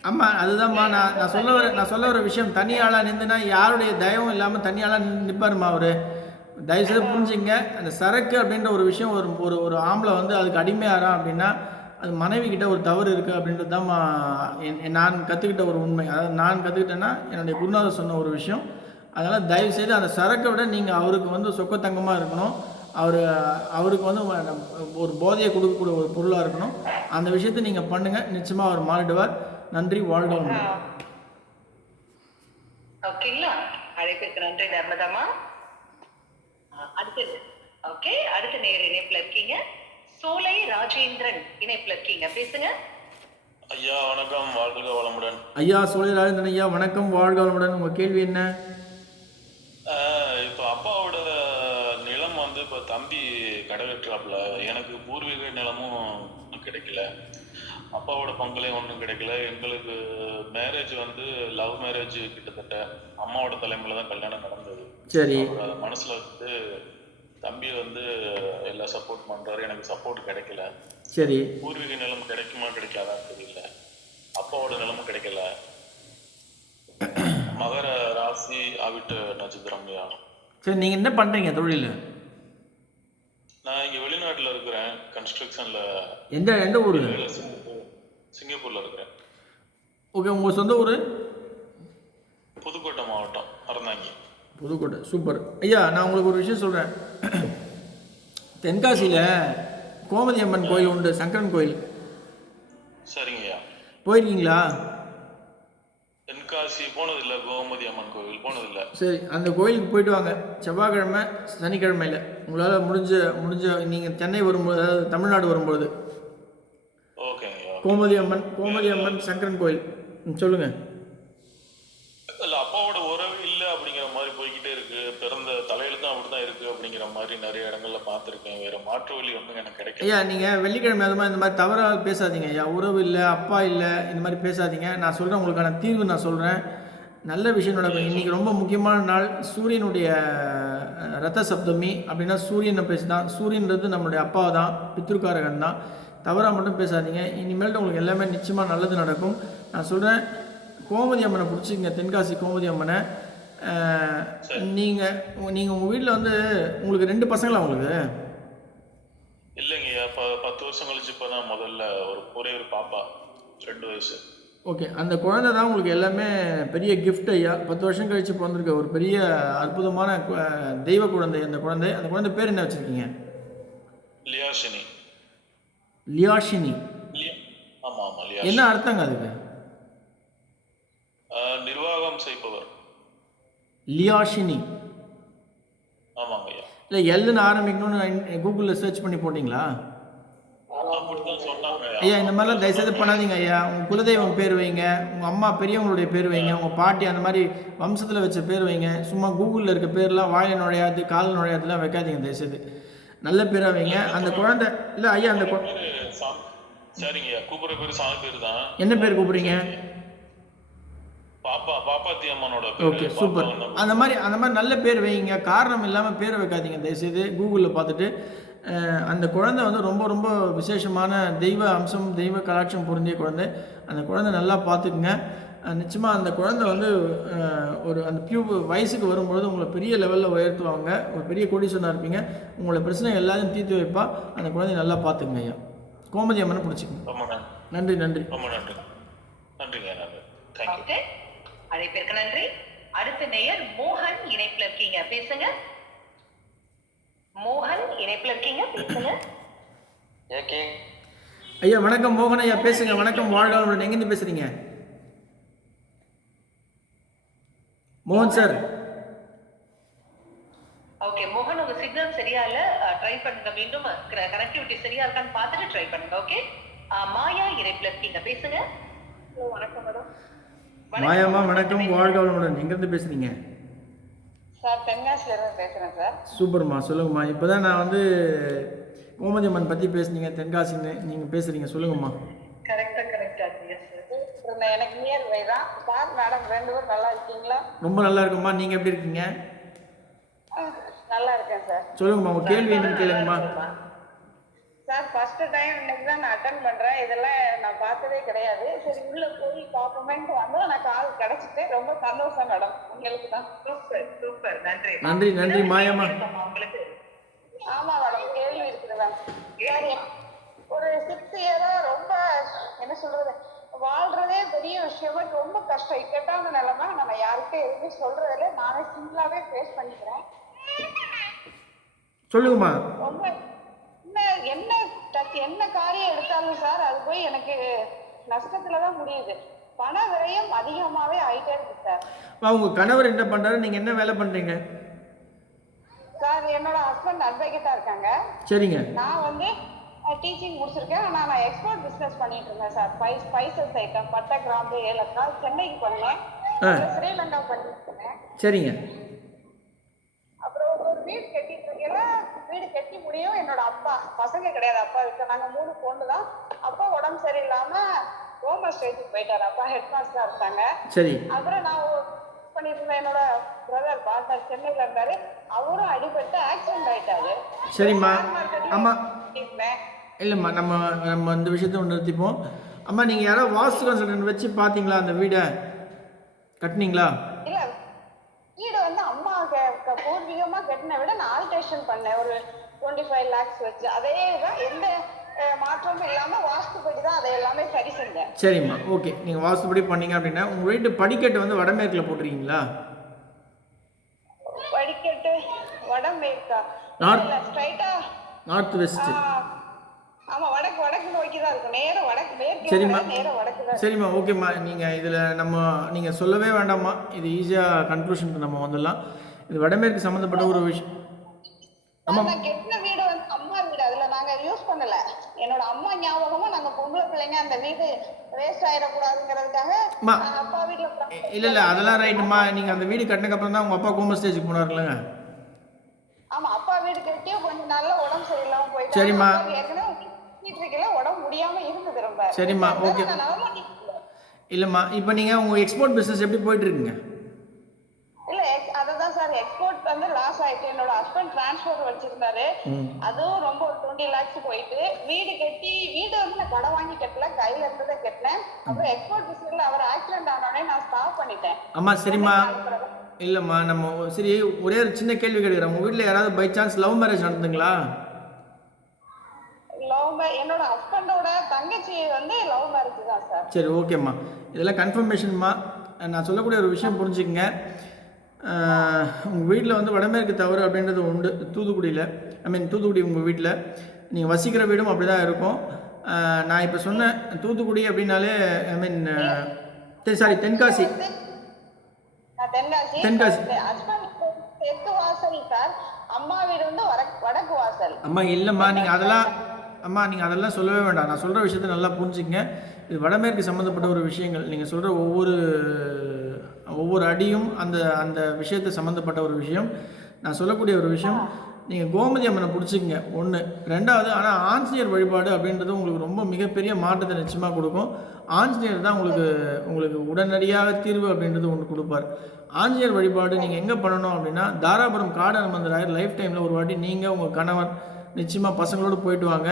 ஆமாம் அதுதான்மா நான் சொல்ல வர விஷயம். தனியாளாக நின்றுனா யாருடைய தயவும் இல்லாமல் தனியாளாக நிற்பாருமா அவர். தயவுசெய்து புரிஞ்சுங்க. அந்த சரக்கு அப்படின்ற ஒரு விஷயம் ஒரு ஆம்பளை வந்து அதுக்கு அடிமையாகிறான் அப்படின்னா அது மனைவி கிட்ட ஒரு தவறு இருக்குது அப்படின்றது தான் நான் கற்றுக்கிட்ட ஒரு உண்மை. அதாவது நான் கற்றுக்கிட்டேன்னா என்னுடைய குருநாதர் சொன்ன ஒரு விஷயம். அதனால் தயவுசெய்து அந்த சரக்கை விட நீங்கள் அவருக்கு வந்து சொக்கத்தங்கமாக இருக்கணும். அவருக்கு வந்து ஒரு போதையை கொடுக்கக்கூடிய ஒரு பொருளாக இருக்கணும். அந்த விஷயத்தை நீங்கள் பண்ணுங்கள், நிச்சயமாக அவர் மாறிடுவார். நன்றி, வாழ்க வளமுடன். ஓகேங்களா? அழைப்பிற்கு நன்றி நர்மதாமா. அடுத்தது ஓகே, அடுத்த நேர் இணைப்புல இருக்கீங்க. சோலை ராஜேந்திரன் இணைப்புல இருக்கீங்க, பேசுங்க. ஐயா வணக்கம், வாழ்க வளமுடன். ஐயா சோலை ராஜேந்திரன் ஐயா வணக்கம், வாழ்க வளமுடன். உங்கள் கேள்வி என்ன? இப்போ அப்பாவோட நிலம் வந்து இப்போ தம்பி கடை வெட்டுறாப்புல. எனக்கு பூர்வீக நிலமும் கிடைக்கல, அப்பாவோட பங்குலையும் ஒன்றும் கிடைக்கல. எங்களுக்கு மேரேஜ் வந்து லவ் மேரேஜ், கிட்டத்தட்ட அம்மாவோட தலைமையில தான் கல்யாணம் நடந்தது. சரி. அதை மனசுல வந்து தம்பி வந்து எல்லா சப்போர்ட் பண்றாரு, எனக்கு சப்போர்ட் கிடைக்கல. சரி. பூர்வீக நிலம் கிடைக்குமா கிடைக்காதான் தெரியல. அப்பாவோட நிலமும் கிடைக்கல. மகர ராசி ஆவிட்டு நட்சத்திரம். சரி, நீங்கள் என்ன பண்ணுறீங்க தொழில்? நான் இங்கே வெளிநாட்டில் இருக்கிறேன், கன்ஸ்ட்ரக்ஷனில். எந்த ஊர்? சிங்கப்பூரில் இருக்கிறேன். ஓகே, உங்கள் சொந்த ஊர்? புதுக்கோட்டை மாவட்டம், அறந்தாங்கி. புதுக்கோட்டை, சூப்பர். ஐயா நான் உங்களுக்கு ஒரு விஷயம் சொல்கிறேன். தென்காசியில் கோமதி அம்மன் கோயில் உண்டு, சங்கரன் கோயில். சரிங்க ஐயா. போயிருக்கீங்களா? தென்காசி போனதில்லை, கோமதி அம்மன் கோவில் போனதில்லை. சரி, அந்த கோயிலுக்கு போயிட்டு வாங்க. செவ்வாய்க்கிழமை சனிக்கிழமையில் உங்களால் முடிஞ்ச நீங்கள் சென்னை வரும்போது, அதாவது தமிழ்நாடு வரும்போது. ஓகேங்க. கோமதி அம்மன் சங்கரன் கோயில். சொல்லுங்கள். இல்லை, அப்பாவோட உறவு இல்லை அப்படிங்கிற மாதிரி போய்கிட்டே இருக்கு. பிறந்த தலையில தான் அப்படிதான் இருக்கு அப்படிங்கிற மாதிரி நிறைய இடங்கள்ல பார்த்துருக்கேன். வேற மாற்று வழி ஒன்றும் எனக்கு கிடைக்கல. ஐயா நீங்கள் வெள்ளிக்கிழமை அது மாதிரி இந்த மாதிரி தவறாக பேசாதீங்க ஐயா. உறவு இல்லை, அப்பா இல்லை, இந்த மாதிரி பேசாதீங்க. நான் சொல்கிறேன், உங்களுக்கான தீர்வு நான் சொல்கிறேன். நல்ல விஷயம் நடக்கும். இன்றைக்கி ரொம்ப முக்கியமான நாள். சூரியனுடைய ரத்த சப்தமி அப்படின்னா சூரியனை பேசுதான். சூரியன்றது நம்மளுடைய அப்பா தான், பித்ருக்காரகன் தான். தவறாக மட்டும் பேசாதீங்க. இனிமேல்ட்டு உங்களுக்கு எல்லாமே நிச்சயமாக நல்லது நடக்கும். நான் சொல்கிறேன், கோமதி அம்மனை பிடிச்சிங்க, தென்காசி கோமதி அம்மனை. நீங்கள் உங்கள் வீட்டில் வந்து உங்களுக்கு 2 பசங்களா உங்களுக்கு? இல்லைங்கய்யா, 10 வருஷம் கழிச்சு இப்போ தான் முதல்ல ஒரே ஒரு பாப்பா, 2 வயசு. ஓகே, அந்த குழந்தை தான் உங்களுக்கு எல்லாமே பெரிய கிஃப்ட் ஐயா. 10 வருஷம் கழிச்சு பிறந்திருக்க ஒரு பெரிய அற்புதமான தெய்வ குழந்தை. அந்த குழந்தை பேர் என்ன வச்சுருக்கீங்க? லியாஷினி. லியாஷினி? ஆமாம் ஆமாம். என்ன அர்த்தங்க அதுக்கு? நிர்வாகம் செய்பவர். லியாஷினி. ஆமாங்க ஐயா. இல்லை, எல்லுன்னு ஆரம்பிக்கணும்னு கூகுளில் சர்ச் பண்ணி போட்டிங்களா? அப்படிதான் சொன்னாங்க ஐயா. இந்த மாதிரிலாம் தயவுசெய்து பண்ணாதீங்க ஐயா. உங்கள் குலதெய்வம் பேர் வைங்க, உங்கள் அம்மா பெரியவங்களுடைய பேர் வைங்க, உங்கள் பாட்டி அந்த மாதிரி வம்சத்தில் வச்ச பேர் வைங்க. சும்மா கூகுளில் இருக்க பேர்லாம் வாயில் நுழையாது, கால் நுழையாதுலாம் வைக்காதீங்க தயவுசெய்து. நல்ல பேராக வைங்க. அந்த குழந்தை இல்லை ஐயா, அந்த சரிங்க ஐயா, கூப்பிட்ற பேர் சாமி பேர் தான். என்ன பேர் கூப்பிட்றீங்க? பாப்பாத்தி அம்மனோட. Okay, super. அந்த மாதிரி நல்ல பேர் வைங்க. காரணம் இல்லாமல் பேரை வைக்காதீங்க தயவுசெய்து. கூகுளில் பார்த்துட்டு அந்த குழந்தை வந்து ரொம்ப ரொம்ப விசேஷமான தெய்வ அம்சம், தெய்வ கலாட்சம் பொருந்திய குழந்தை. அந்த குழந்தை நல்லா பார்த்துக்குங்க. நிச்சயமாக அந்த குழந்தை வந்து அந்த வயசுக்கு வரும்பொழுது உங்களை பெரிய லெவலில் உயர்த்துவாங்க. ஒரு பெரிய கோடீஸ்வரனாக இருப்பீங்க. உங்களை பிரச்சனை எல்லாத்தையும் தீர்த்து வைப்பா. அந்த குழந்தைய நல்லா பார்த்துக்குங்க ஐயா. கோமதி அம்மனை பிடிச்சிக்கங்க. நன்றி. ரொம்ப நன்றி. நன்றிங்க. ஓகே, அழைப்பிற்கு நன்றி. அடுத்த நேயர் மோகன் இணைப்புல இருக்கீங்க, பேசுங்க. மோகன் இணைப்புல இருக்கீங்க, பேசுங்க. ஐயா வணக்கம். மோகன் ஐயா பேசுங்க. வணக்கம், வாழ்க வளமுடன். எங்கேருந்து பேசுறீங்க மோகன் சார்? ஓகே மோகன், உங்க சிக்னல் சரியா இல்ல, ட்ரை பண்ணுங்க. மீண்டும் கனெக்டிவிட்டி சரியா இருக்கான்னு பார்த்துட்டு ட்ரை பண்ணுங்க. ஓகே, மாயா இணைப்புல இருக்கீங்க, பேசுங்க. வணக்கம் மேடம். மாயாமா வணக்கம், வாழ்க வளமுடன். எங்கேருந்து பேசுறீங்க? சார் தென்காசில இருந்து பேசுறேன் சார். சூப்பர்மா, சொல்லுங்கம்மா. இப்போ தான் நான் வந்து கோமதி அம்மன் பற்றி பேசுனீங்க, தென்காசின்னு நீங்கள் பேசுகிறீங்க, சொல்லுங்கம்மா. கரெக்டா எனக்கு நியர் பை தான் சார். மேடம் 2 பேரும் நல்லா இருக்கீங்களா? ரொம்ப நல்லா இருக்கும்மா. நீங்கள் எப்படி இருக்கீங்க? நல்லா இருக்கேன் சார். சொல்லுங்கம்மா, உங்கள் கேள்வி என்னன்னு கேளுங்கம்மா. சார் ஃபர்ஸ்ட் டைம் இன்னைக்கு தான் நான் அட்டன் பண்றேன். இதெல்லாம் நான் பார்த்ததே கிடையாது. சரி உள்ள போய் பார்ப்போமேன்ட்டு வந்து நான் கால் கிடைச்சிட்டு ரொம்ப சந்தோஷம் மேடம். உங்களுக்கு தான். சூப்பர், நன்றி. நன்றி மாயாமா. உங்களுக்கு ஆமா மேடம், கேள்வி இருக்குது மேம். சரி, ஒரு 6 இயரா ரொம்ப என்ன சொல்றது, வாழ்றதே பெரிய விஷயமா ரொம்ப கஷ்டம், இக்கட்டான நிலைமை. நம்ம யாருக்கும் எதுவுமே சொல்றதில்ல, நானே சிங்கிளாவே ஃபேஸ் பண்ணிக்கிறேன். சொல்லுங்கம்மா. ரொம்ப என்ன காரியம் எடுத்தாலும் சார் அது போய் எனக்கு நஷ்டத்துலதான் முடியுது. பண விரயம் அதிகமாவே ஆயிட்டே இருக்கு சார். உங்க கணவர் என்ன பண்றாரு? நீங்க என்ன வேலை பண்றீங்க? சார் என்னோட ஹஸ்பண்ட் அட்வொகேட்டா இருக்காங்க. சரிங்க. நான் வந்து டீச்சிங் முடிச்சிருக்கேன். நான் எக்ஸ்போர்ட் பிசினஸ் பண்ணிட்டு இருந்தேன் சார். ஸ்பைசஸ் ஐட்டம், பட்டை, கிராம்பு, ஏலக்காய் சென்னைக்கு பண்ணேன், ஸ்ரீலங்கா பண்ணிட்டு இருந்தேன். சரிங்க. அப்புறம் ஒரு வீடு கட்டிட்டு இருக்கேன். வீடு கட்டி முடியும். என்னோட அப்பா, பசங்க கிடையாது, அப்பா இருக்கு. நாங்க 3 பொண்ணு தான். அப்பா உடம்பு சரியில்லாம கோமா ஸ்டேஜுக்கு போயிட்டாரு. அப்பா ஹெட் மாஸ்டரா இருக்காங்க. சரி. அப்புறம் நான் பண்ணிட்டு இருந்தேன். என்னோட பிரதர் பார்ட்னர் சென்னையில இருந்தாரு. அவரும் அடிபட்டு ஆக்சிடென்ட் ஆயிட்டாரு. சரிம்மா. ஆமா இல்லைம்மா, நம்ம இந்த விஷயத்த நிறுத்திப்போம். அம்மா, நீங்கள் யாராவது வாஸ்து கன்சல்டன்ட் வச்சு பார்த்தீங்களா? அந்த வீடை கட்டினீங்களா? இல்ல, வீடு வந்து அம்மா பூர்வீகமா கட்டின விட நான் ஆல்ட்ரேஷன் பண்ணேன். ஒரு 25 lakhs வச்சு. அதே தான், எந்த மாற்றமும் இல்லாம வாஸ்துபடி தான் அதை எல்லாமே சரி செஞ்சேன். சரிம்மா, ஓகே. நீங்கள் வாஸ்துபடி பண்ணீங்க அப்படின்னா உங்கள் வீட்டு படிக்கட்டு வந்து வடமேற்கில் போட்டிருக்கீங்களா? படிக்கட்டு வடமேற்கா? ஸ்ட்ரைட்டா நார்த் வெஸ்ட். ஆமா, வடக்கு நோக்கி தான் இருக்கும். நேரா வடக்கு, மேற்கு. சரிம்மா, நேரா வடக்கு தான். சரிம்மா, ஓகேம்மா. நீங்கள் இதில் நீங்கள் சொல்லவே வேண்டாம்மா. இது ஈஸியாக கன்க்ளூஷனுக்கு நம்ம வந்துடலாம். இது வடமேற்கு சம்மந்தப்பட்ட ஒரு விஷயம். ஆமாம், கெட்டின வீடு வந்து அம்மா வீடு. அதுல நாங்க யூஸ் பண்ணல. என்னோட அம்மா ஞாபகமா நாங்க பொம்பளை பிள்ளைங்க அந்த வீடு வேஸ்ட் ஆயிடக்கூடாதுங்கிறதுக்காக அப்பா வீட்டுல. இல்லை அதெல்லாம் ரைட்டுமா. நீங்கள் அந்த வீடு கட்டினதுக்கப்புறம் தான் உங்கள் அப்பா கோமா ஸ்டேஜுக்கு போனாருங்களேங்க? ஆமா, அப்பா வீடு கட்டியும் கொஞ்சம் நல்ல உடம்பு சரியில்லாம போயிட்டு. சரிம்மா. உடம்பு முடியாம இருந்தது ரொம்ப. சரிம்மா, ஓகே. இல்லைம்மா, இப்போ நீங்கள் உங்கள் எக்ஸ்போர்ட் பிஸ்னஸ் எப்படி போயிட்டு இருக்குங்க? வந்து லாஸ் ஆயிட்டு. என்னோட ஹஸ்பண்ட் டிரான்ஸ்போர்ட் வச்சிருந்தாரு, அதுவும் ரொம்ப ஒரு 20 lakhs போயிட்டு. வீடு வந்து நான் கடன் வாங்கி கட்டல, கையில இருந்ததை கட்டினேன். அப்புறம் எக்ஸ்போர்ட் பிசினஸ்ல அவர் ஆக்சிடென்ட் ஆனோடனே நான் ஸ்டாப் பண்ணிட்டேன். அம்மா சரிம்மா, இல்லைம்மா நம்ம சரி ஒரே ஒரு சின்ன கேள்வி கேட்குறேன். உங்கள் வீட்டில் யாராவது பை சான்ஸ் லவ் மேரேஜ் நடந்துங்களா? என்னோட ஹஸ்பண்டோட தங்கச்சி வந்து லவ் மேரேஜ் தான் சார். சரி ஓகேம்மா, இதெல்லாம் கன்ஃபர்மேஷன்மா. நான் சொல்லக்கூடிய ஒரு விஷயம் புரிஞ்சுக்கங்க. உங்கள் வீட்டில் வந்து வடமேற்கு தவறு அப்படின்றது உண்டு. தூத்துக்குடியில் தூத்துக்குடி உங்கள் வீட்டில் நீங்கள் வசிக்கிற வீடும் அப்படி தான் இருக்கும். நான் இப்போ சொன்னேன் தூத்துக்குடி அப்படின்னாலே தென்காசி. தென்காசி தெற்கு வாசல் சார், அம்மா வீடு வந்து வடக்கு வாசல். அம்மா இல்லைம்மா, நீங்கள் அதெல்லாம் சொல்லவே வேண்டாம். நான் சொல்கிற விஷயத்த நல்லா புரிஞ்சுக்கங்க. இது வடமேற்கு சம்மந்தப்பட்ட ஒரு விஷயங்கள். நீங்கள் சொல்கிற ஒவ்வொரு அடியும் அந்த விஷயத்தை சம்மந்தப்பட்ட ஒரு விஷயம். நான் சொல்லக்கூடிய ஒரு விஷயம், நீங்கள் கோமதி அம்மனை பிடிச்சிக்கங்க ஒன்று. ரெண்டாவது, ஆனால் ஆஞ்சநேயர் வழிபாடு அப்படின்றது உங்களுக்கு ரொம்ப மிகப்பெரிய மாற்றத்தை நிச்சயமாக கொடுக்கும். ஆஞ்சநேயர் தான் உங்களுக்கு உடனடியாக தீர்வு அப்படின்றது ஒன்று கொடுப்பார். ஆஞ்சநேயர் வழிபாடு நீங்கள் எங்கே பண்ணணும் அப்படின்னா, தாராபுரம் காடு அனுமந்தராயர் லைஃப் டைமில் ஒரு வாட்டி நீங்கள் உங்கள் கணவர் நிச்சயமாக பசங்களோடு போயிட்டு வாங்க.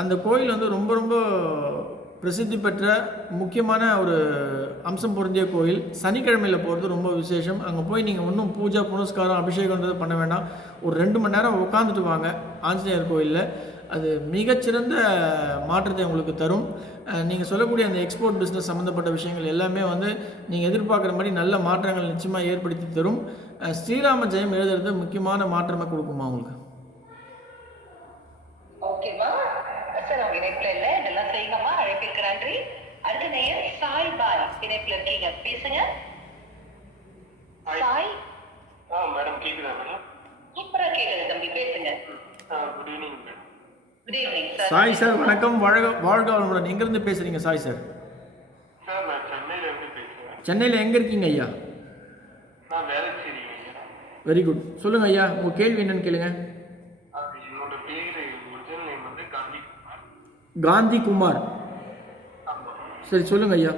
அந்த கோயில் வந்து ரொம்ப ரொம்ப பிரசித்தி பெற்ற முக்கியமான ஒரு அம்சம் பொருந்திய கோயில். சனிக்கிழமையில் போகிறது ரொம்ப விசேஷம். அங்கே போய் நீங்கள் ஒன்றும் பூஜை புனஸ்காரம் அபிஷேகன்றது பண்ண வேண்டாம். ஒரு 2 மணி நேரம் உட்காந்துட்டு வாங்க ஆஞ்சநேயர் கோயிலில். அது மிகச்சிறந்த மாற்றத்தை உங்களுக்கு தரும். நீங்கள் சொல்லக்கூடிய அந்த எக்ஸ்போர்ட் பிஸ்னஸ் சம்மந்தப்பட்ட விஷயங்கள் எல்லாமே வந்து நீங்கள் எதிர்பார்க்குற மாதிரி நல்ல மாற்றங்கள் நிச்சயமாக ஏற்படுத்தி தரும். ஸ்ரீராம ஜெயம் எழுதுறது முக்கியமான மாற்றமாக கொடுக்குமா உங்களுக்கு? ஓகேமா சார், உங்க இணைப்புல இல்ல, இதெல்லாம் செய்யுங்கம்மா. அழைப்பிற்கு நன்றி. அடுத்த நேயர் சாய் பாய் இணைப்புல இருக்கீங்க, பேசுங்க. சாய். மேடம் கேக்குதா மேடம்? சூப்பரா கேக்குது தம்பி, பேசுங்க. Good evening madam. Good evening sir. Sai sir வணக்கம், வாழ்க வளமுடன். எங்கேருந்து பேசுகிறீங்க சாய் சார்? சார் நான் சென்னையில இருந்து பேசுறேன். சென்னையில் எங்கே இருக்கீங்க ஐயா? நான் வேளச்சேரி ஐயா. வெரி குட், சொல்லுங்கள் ஐயா, உங்கள் கேள்வி என்னன்னு கேளுங்க. என்னோட பேரு ஒரிஜினல் நேம் வந்து காந்திகுமார். காந்திகுமார், சரி சொல்லுங்க ஐயா.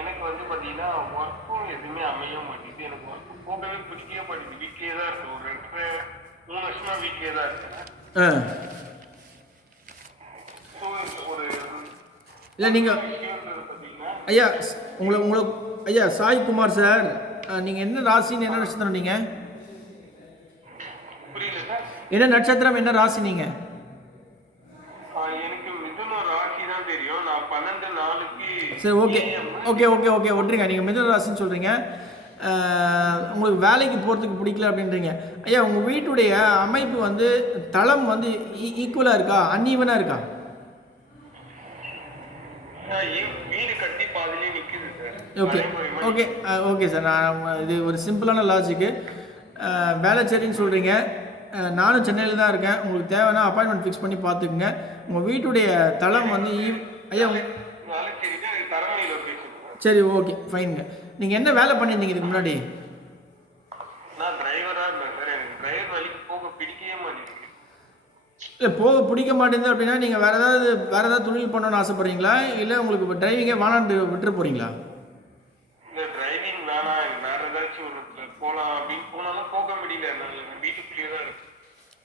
எனக்கு வந்து பாத்தீங்கன்னா ஒர்க்கும் எதுவுமே அமைய மாட்டேங்குது. எனக்கு ஒர்க் போகவே பிடிக்கவே மாட்டேங்குது. வீட்லயே தான் இருக்கு. ஒரு 2-3 வருஷமா வீட்லயே தான் இருக்கேன். இல்லை நீங்கள் ஐயா ஐயா சாய்குமார் சார், நீங்கள் என்ன ராசின்னு என்ன நட்சத்திரம்? நீங்கள் என்ன நட்சத்திரம், என்ன ராசி நீங்கள்? எனக்கு மிதுன ராசி தான் தெரியும். நான் 12-4 சரி ஓகே விட்டுருங்க. நீங்கள் மிதுன ராசின்னு சொல்கிறீங்க. உங்களுக்கு வேலைக்கு போகிறதுக்கு பிடிக்கல அப்படின்றீங்க. ஐயா உங்கள் வீட்டுடைய அமைப்பு வந்து தளம் வந்து ஈக்குவலாக இருக்கா, அன்ஈவனாக இருக்கா? வீடு கட்டி பாதிலே நிக்குது சார். ஓகே சார், நான் இது ஒரு சிம்பிளான லாஜிக்கு. வேளச்சேரின்னு சொல்கிறீங்க, நானும் சென்னையில் தான் இருக்கேன். உங்களுக்கு தேவைன்னா அப்பாயின்மெண்ட் ஃபிக்ஸ் பண்ணி பார்த்துக்குங்க. உங்கள் வீட்டுடைய தளம் வந்து ஐயா சரி ஓகே ஃபைனுங்க. நீங்கள் என்ன வேலை பண்ணியிருந்தீங்க இதுக்கு முன்னாடி? நான் டிரைவராக இருந்தேன் சார். எனக்கு டிரைவர் வேலைக்கு போக பிடிக்கவே மாட்டேங்குது. இல்லை போக பிடிக்க மாட்டேங்குது அப்படின்னா நீங்கள் வேறு ஏதாவது தொழில் பண்ணணும்னு ஆசைப்பட்றீங்களா, இல்லை உங்களுக்கு இப்போ டிரைவிங்கே வேணான்னு விட்டுற போகிறீங்களா? இந்த டிரைவிங் வேணாம், எனக்கு வேறு ஏதாச்சும் ஒரு போகலாம் அப்படின்னு போனாலும் போக முடியல. நான் வீட்டுக்குள்ளேயே தான் இருக்கேன்.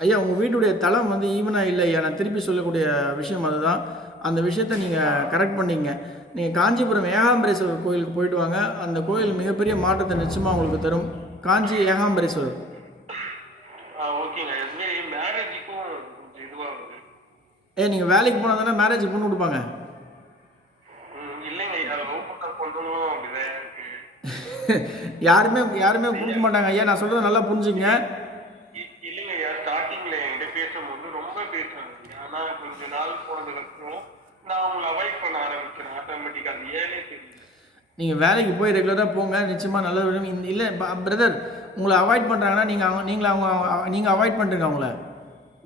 ஐயா உங்கள் வீட்டுடைய தளம் வந்து ஈவனாக இல்லை ஐயா. நான் திருப்பி சொல்லக்கூடிய விஷயம் அதுதான். அந்த விஷயத்தை நீங்கள் கரெக்ட் பண்ணிங்க. நீங்கள் காஞ்சிபுரம் ஏகாம்பரேஸ்வரர் கோயிலுக்கு போயிட்டு வாங்க. அந்த கோயில் மிகப்பெரிய மாற்றத்தை நிச்சயமாக உங்களுக்கு தரும். காஞ்சி ஏகாம்பரேஸ்வரர். ஓகேங்க. மேரேஜுக்கும் இதுவாக நீங்கள் வேலைக்கு போனால் தானே மேரேஜ் பொண்ணு கொடுப்பாங்க. இல்லைங்க, கொண்டணும் அப்படிதான் யாருமே கொடுக்க மாட்டாங்க ஐயா. நான் சொல்கிறத நல்லா புரிஞ்சுங்க. இல்லைங்க, ஸ்டார்டிங்ல என்கிட்ட பேசும்போது ரொம்ப பேசுறாங்க. ஆனால் கொஞ்ச நாள் போனதுக்கப்புறம் நான் அவங்களை அவாய்ட் பண்ண ஆரம்பிச்சேன் ஆட்டோமேட்டிக்காக. அது ஏனே தெரியும். நீங்கள் வேலைக்கு போய் ரெகுலராக போங்க, நிச்சயமாக நல்லது. இல்லை பிரதர், உங்களை அவாய்ட் பண்ணுறாங்கன்னா நீங்கள் அவாய்ட் பண்ணுறீங்க அவங்கள.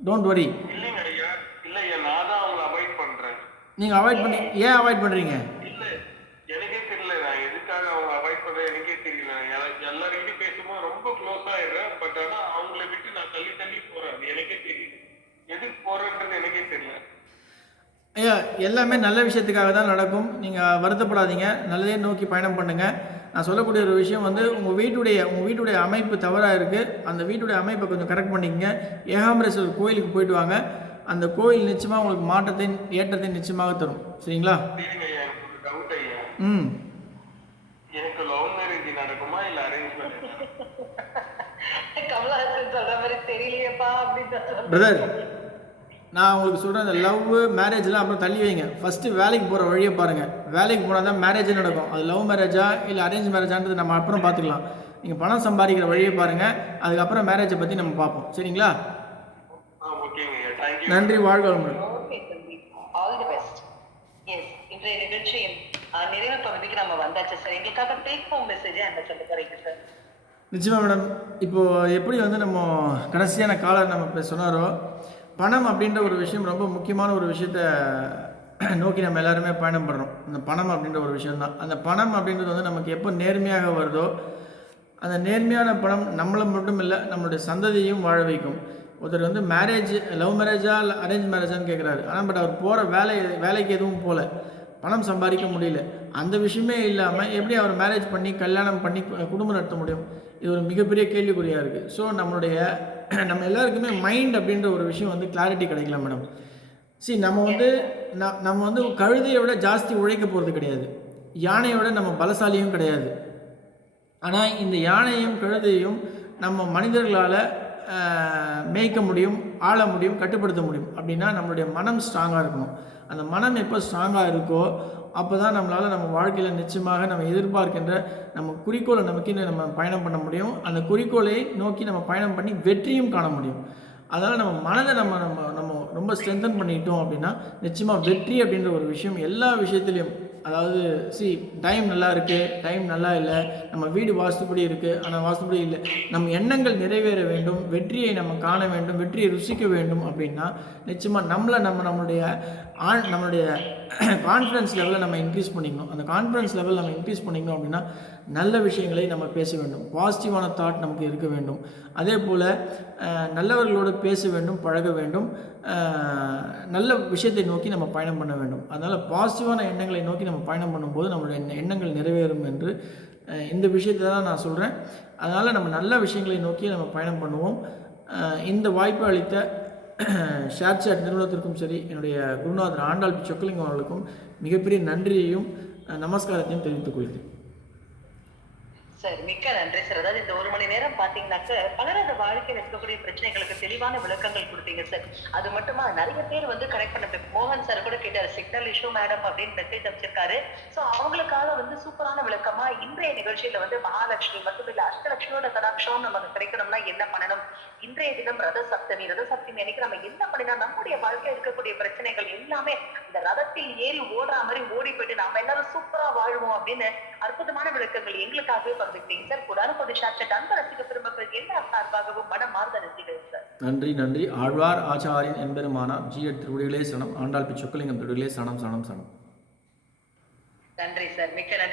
Don't worry. இல்லைங்க ஐயா, இல்லையா, நான் தான் அவங்களை அவாய்ட் பண்ணுறேன். நீங்கள் அவாய்ட் பண்ணி ஏன் அவாய்ட் பண்ணுறீங்க? இல்லை, எனக்கே தெரியல. நான் எதுக்காக அவங்க அவாய்ட் பண்ணுறேன் எனக்கே தெரியல. எல்லாருக்கிட்டையும் பேசும்போது ரொம்ப க்ளோஸ் ஆயிடுறேன். பட் ஆனால் அவங்கள விட்டு நான் தள்ளி போகிறேன். அது எனக்கே தெரியும். எதுக்கு போகிறேன்றது எனக்கே தெரியல. ஐயா எல்லாமே நல்ல விஷயத்துக்காக தான் நடக்கும். நீங்கள் வருத்தப்படாதீங்க, நல்லதே நோக்கி பயணம் பண்ணுங்கள். நான் சொல்லக்கூடிய ஒரு விஷயம் வந்து உங்கள் வீட்டுடைய அமைப்பு தவறாக இருக்குது. அந்த வீட்டுடைய அமைப்பை கொஞ்சம் கரெக்ட் பண்ணிக்கங்க. ஏகாம்பரேஸ்வரர் கோயிலுக்கு போயிட்டு வாங்க. அந்த கோயில் நிச்சயமாக உங்களுக்கு மாற்றத்தை ஏற்றத்தை நிச்சயமாக தரும். சரிங்களா? சரிங்க ஐயா, எனக்கு ஒரு டவுட் ஐயா. ம் எனக்கு லவ் மேரேஜ் நடக்குமா இல்ல அரேஞ்ச் மேரேஜ்? கமலஹாசன் சொல்ற மாதிரி தெரியலையேப்பா அப்படின்னு பிரதர், நான் உங்களுக்கு சொல்கிறேன், இந்த லவ் மேரேஜ்லாம் அப்புறம் தள்ளி வைங்க. ஃபஸ்ட்டு வேலைக்கு போகிற வழியை பாருங்கள். வேலைக்கு போனால் தான் மேரேஜே நடக்கும். அது லவ் மேரேஜா இல்லை அரேஞ்ச் மேரேஜான்றது நம்ம அப்புறம் பார்த்துக்கலாம். நீங்கள் பணம் சம்பாதிக்கிற வழியை பாருங்கள். அதுக்கப்புறம் மேரேஜை பற்றி நம்ம பார்ப்போம். சரிங்களா? ஓகேங்க ஐயா, தேங்க்யூ. நன்றி, வாழ்க வளமுடன். ஓகே தம்பி, ஆல் தி பெஸ்ட். எஸ், இன்றைய நிகழ்ச்சியின் நிறைவு பகுதிக்கு நம்ம வந்தாச்சு சார். எங்களுக்காக டேக் ஹோம் மெசேஜ் அந்த சொல்ல போறீங்க சார். நிச்சயமாக மேடம். இப்போது எப்படி வந்து நம்ம கடைசியான காலர் நம்ம இப்போ சொன்னாரோ, பணம் அப்படின்ற ஒரு விஷயம் ரொம்ப முக்கியமான ஒரு விஷயத்தை நோக்கி நம்ம எல்லாருமே பயணம் பண்ணுறோம். அந்த பணம் அப்படின்ற ஒரு விஷயம்தான். அந்த பணம் அப்படின்றது வந்து நமக்கு எப்போ நேர்மையாக வருதோ, அந்த நேர்மையான பணம் நம்மளை மட்டும் இல்லை, நம்மளுடைய சந்ததியையும் வாழ வைக்கும். ஒருத்தர் வந்து லவ் மேரேஜா இல்லை அரேஞ்ச் மேரேஜான்னு கேட்குறாரு. ஆனால் பட் அவர் போகிற வேலைக்கு எதுவும் போகல, பணம் சம்பாதிக்க முடியல. அந்த விஷயமே இல்லாமல் எப்படி அவர் மேரேஜ் பண்ணி கல்யாணம் பண்ணி குடும்பம் நடத்த முடியும்? இது ஒரு மிகப்பெரிய கேள்விக்குறியாக இருக்குது. ஸோ நம்ம எல்லாருக்குமே மைண்ட் அப்படின்ற ஒரு விஷயம் வந்து கிளாரிட்டி கிடைக்கல மேடம். நம்ம வந்து கழுதையை விட ஜாஸ்தி உழைக்க போகிறது கிடையாது, யானையை விட நம்ம பலசாலியும் கிடையாது. ஆனால் இந்த யானையும் கழுதையும் நம்ம மனிதர்களால் மேய்க்க முடியும், ஆள முடியும், கட்டுப்படுத்த முடியும். அப்படின்னா நம்மளுடைய மனம் ஸ்ட்ராங்காக இருக்கணும். அந்த மனம் எப்போ ஸ்ட்ராங்காக இருக்கோ அப்போ தான் நம்மளால் நம்ம வாழ்க்கையில் நிச்சயமாக நம்ம எதிர்பார்க்கின்ற நம்ம குறிக்கோளை நமக்கு நம்ம பயணம் பண்ண முடியும். அந்த குறிக்கோளை நோக்கி நம்ம பயணம் பண்ணி வெற்றியும் காண முடியும். அதனால் நம்ம மனதை நம்ம ரொம்ப ஸ்ட்ரென்தன் பண்ணிட்டோம் அப்படின்னா நிச்சயமாக வெற்றி அப்படின்ற ஒரு விஷயம் எல்லா விஷயத்துலையும், அதாவது டைம் நல்லா இருக்குது, டைம் நல்லா இல்லை, நம்ம வீடு வாஸ்துப்படி இருக்குது ஆனால் வாஸ்துப்படி இல்லை, நம்ம எண்ணங்கள் நிறைவேற வேண்டும், வெற்றியை நம்ம காண வேண்டும், வெற்றியை ருசிக்க வேண்டும் அப்படின்னா நிச்சயமாக நம்மளுடைய கான்ஃபிடன்ஸ் லெவலை நம்ம இன்க்ரீஸ் பண்ணிக்கணும். அந்த கான்ஃபிடன்ஸ் லெவல் நம்ம இன்க்ரீஸ் பண்ணிக்கணும் அப்படின்னா நல்ல விஷயங்களை நம்ம பேச வேண்டும், பாசிட்டிவான தாட் நமக்கு இருக்க வேண்டும். அதே போல் நல்லவர்களோடு பேச வேண்டும், பழக வேண்டும், நல்ல விஷயத்தை நோக்கி நம்ம பயணம் பண்ண வேண்டும். அதனால் பாசிட்டிவான எண்ணங்களை நோக்கி நம்ம பயணம் பண்ணும்போது நம்மளுடைய எண்ணங்கள் நிறைவேறும் என்று இந்த விஷயத்தை தான் நான் சொல்கிறேன். அதனால் நம்ம நல்ல விஷயங்களை நோக்கி நம்ம பயணம் பண்ணுவோம். இந்த வாய்ப்பை அளித்த ஷேர் சாட் நிறுவனத்திற்கும் சரி, என்னுடைய குருநாதர் ஆண்டாள் பி. சொக்கலிங்கம் அவர்களுக்கும் மிகப்பெரிய நன்றியையும் நமஸ்காரத்தையும் தெரிவித்துக் கொள்கிறேன். சார் மிக்க நன்றி சார். அதாவது இந்த 1 மணி நேரம் பாத்தீங்கன்னாக்க பலரது வாழ்க்கையில் இருக்கக்கூடிய பிரச்சனைகளுக்கு தெளிவான விளக்கங்கள் கொடுத்தீங்க சார். அது மட்டுமா நிறைய பேர் வந்து கனெக்ட் பண்ண மோகன் சார் கூட கேட்டாரு, சிக்னல் இஷ்யூ மேடம் அப்படின்னு மெசேஜ் அமைச்சிருக்காரு. சோ அவங்களுக்காக வந்து சூப்பரான விளக்கமா இன்றைய நிகழ்ச்சியில வந்து மகாலட்சுமி மற்றும் இல்ல அஷ்டலட்சுமியோட கடாட்சம் நமக்கு கிடைக்கணும்னா என்ன பண்ணணும், இன்றைய தினம் ரத சப்தமி அன்னைக்கு நம்ம என்ன பண்ணினா நம்முடைய வாழ்க்கையில் இருக்கக்கூடிய பிரச்சனைகள் எல்லாமே இந்த ரதத்தில் ஏறி ஓடுற மாதிரி ஓடி போயிட்டு நாம எல்லாரும் சூப்பரா வாழ்வோம் அப்படின்னு அற்புதமான விளக்கங்கள் எங்களுக்காகவே பகிர்ந்துட்டீங்க சார். கூடான பொது சாட்சட் அன்பு ரசிக பெருமக்கள் எல்லா சார்பாகவும் மனமார்ந்த நன்றிகள் சார். நன்றி. ஆழ்வார் ஆச்சாரியன் எம்பெருமானார் ஜிஎட் திருவடிகளே சரணம், ஆண்டாள் பி. சொக்கலிங்கம் திருவடிகளே சரணம். நன்றி சார், மிக்க நன்றி.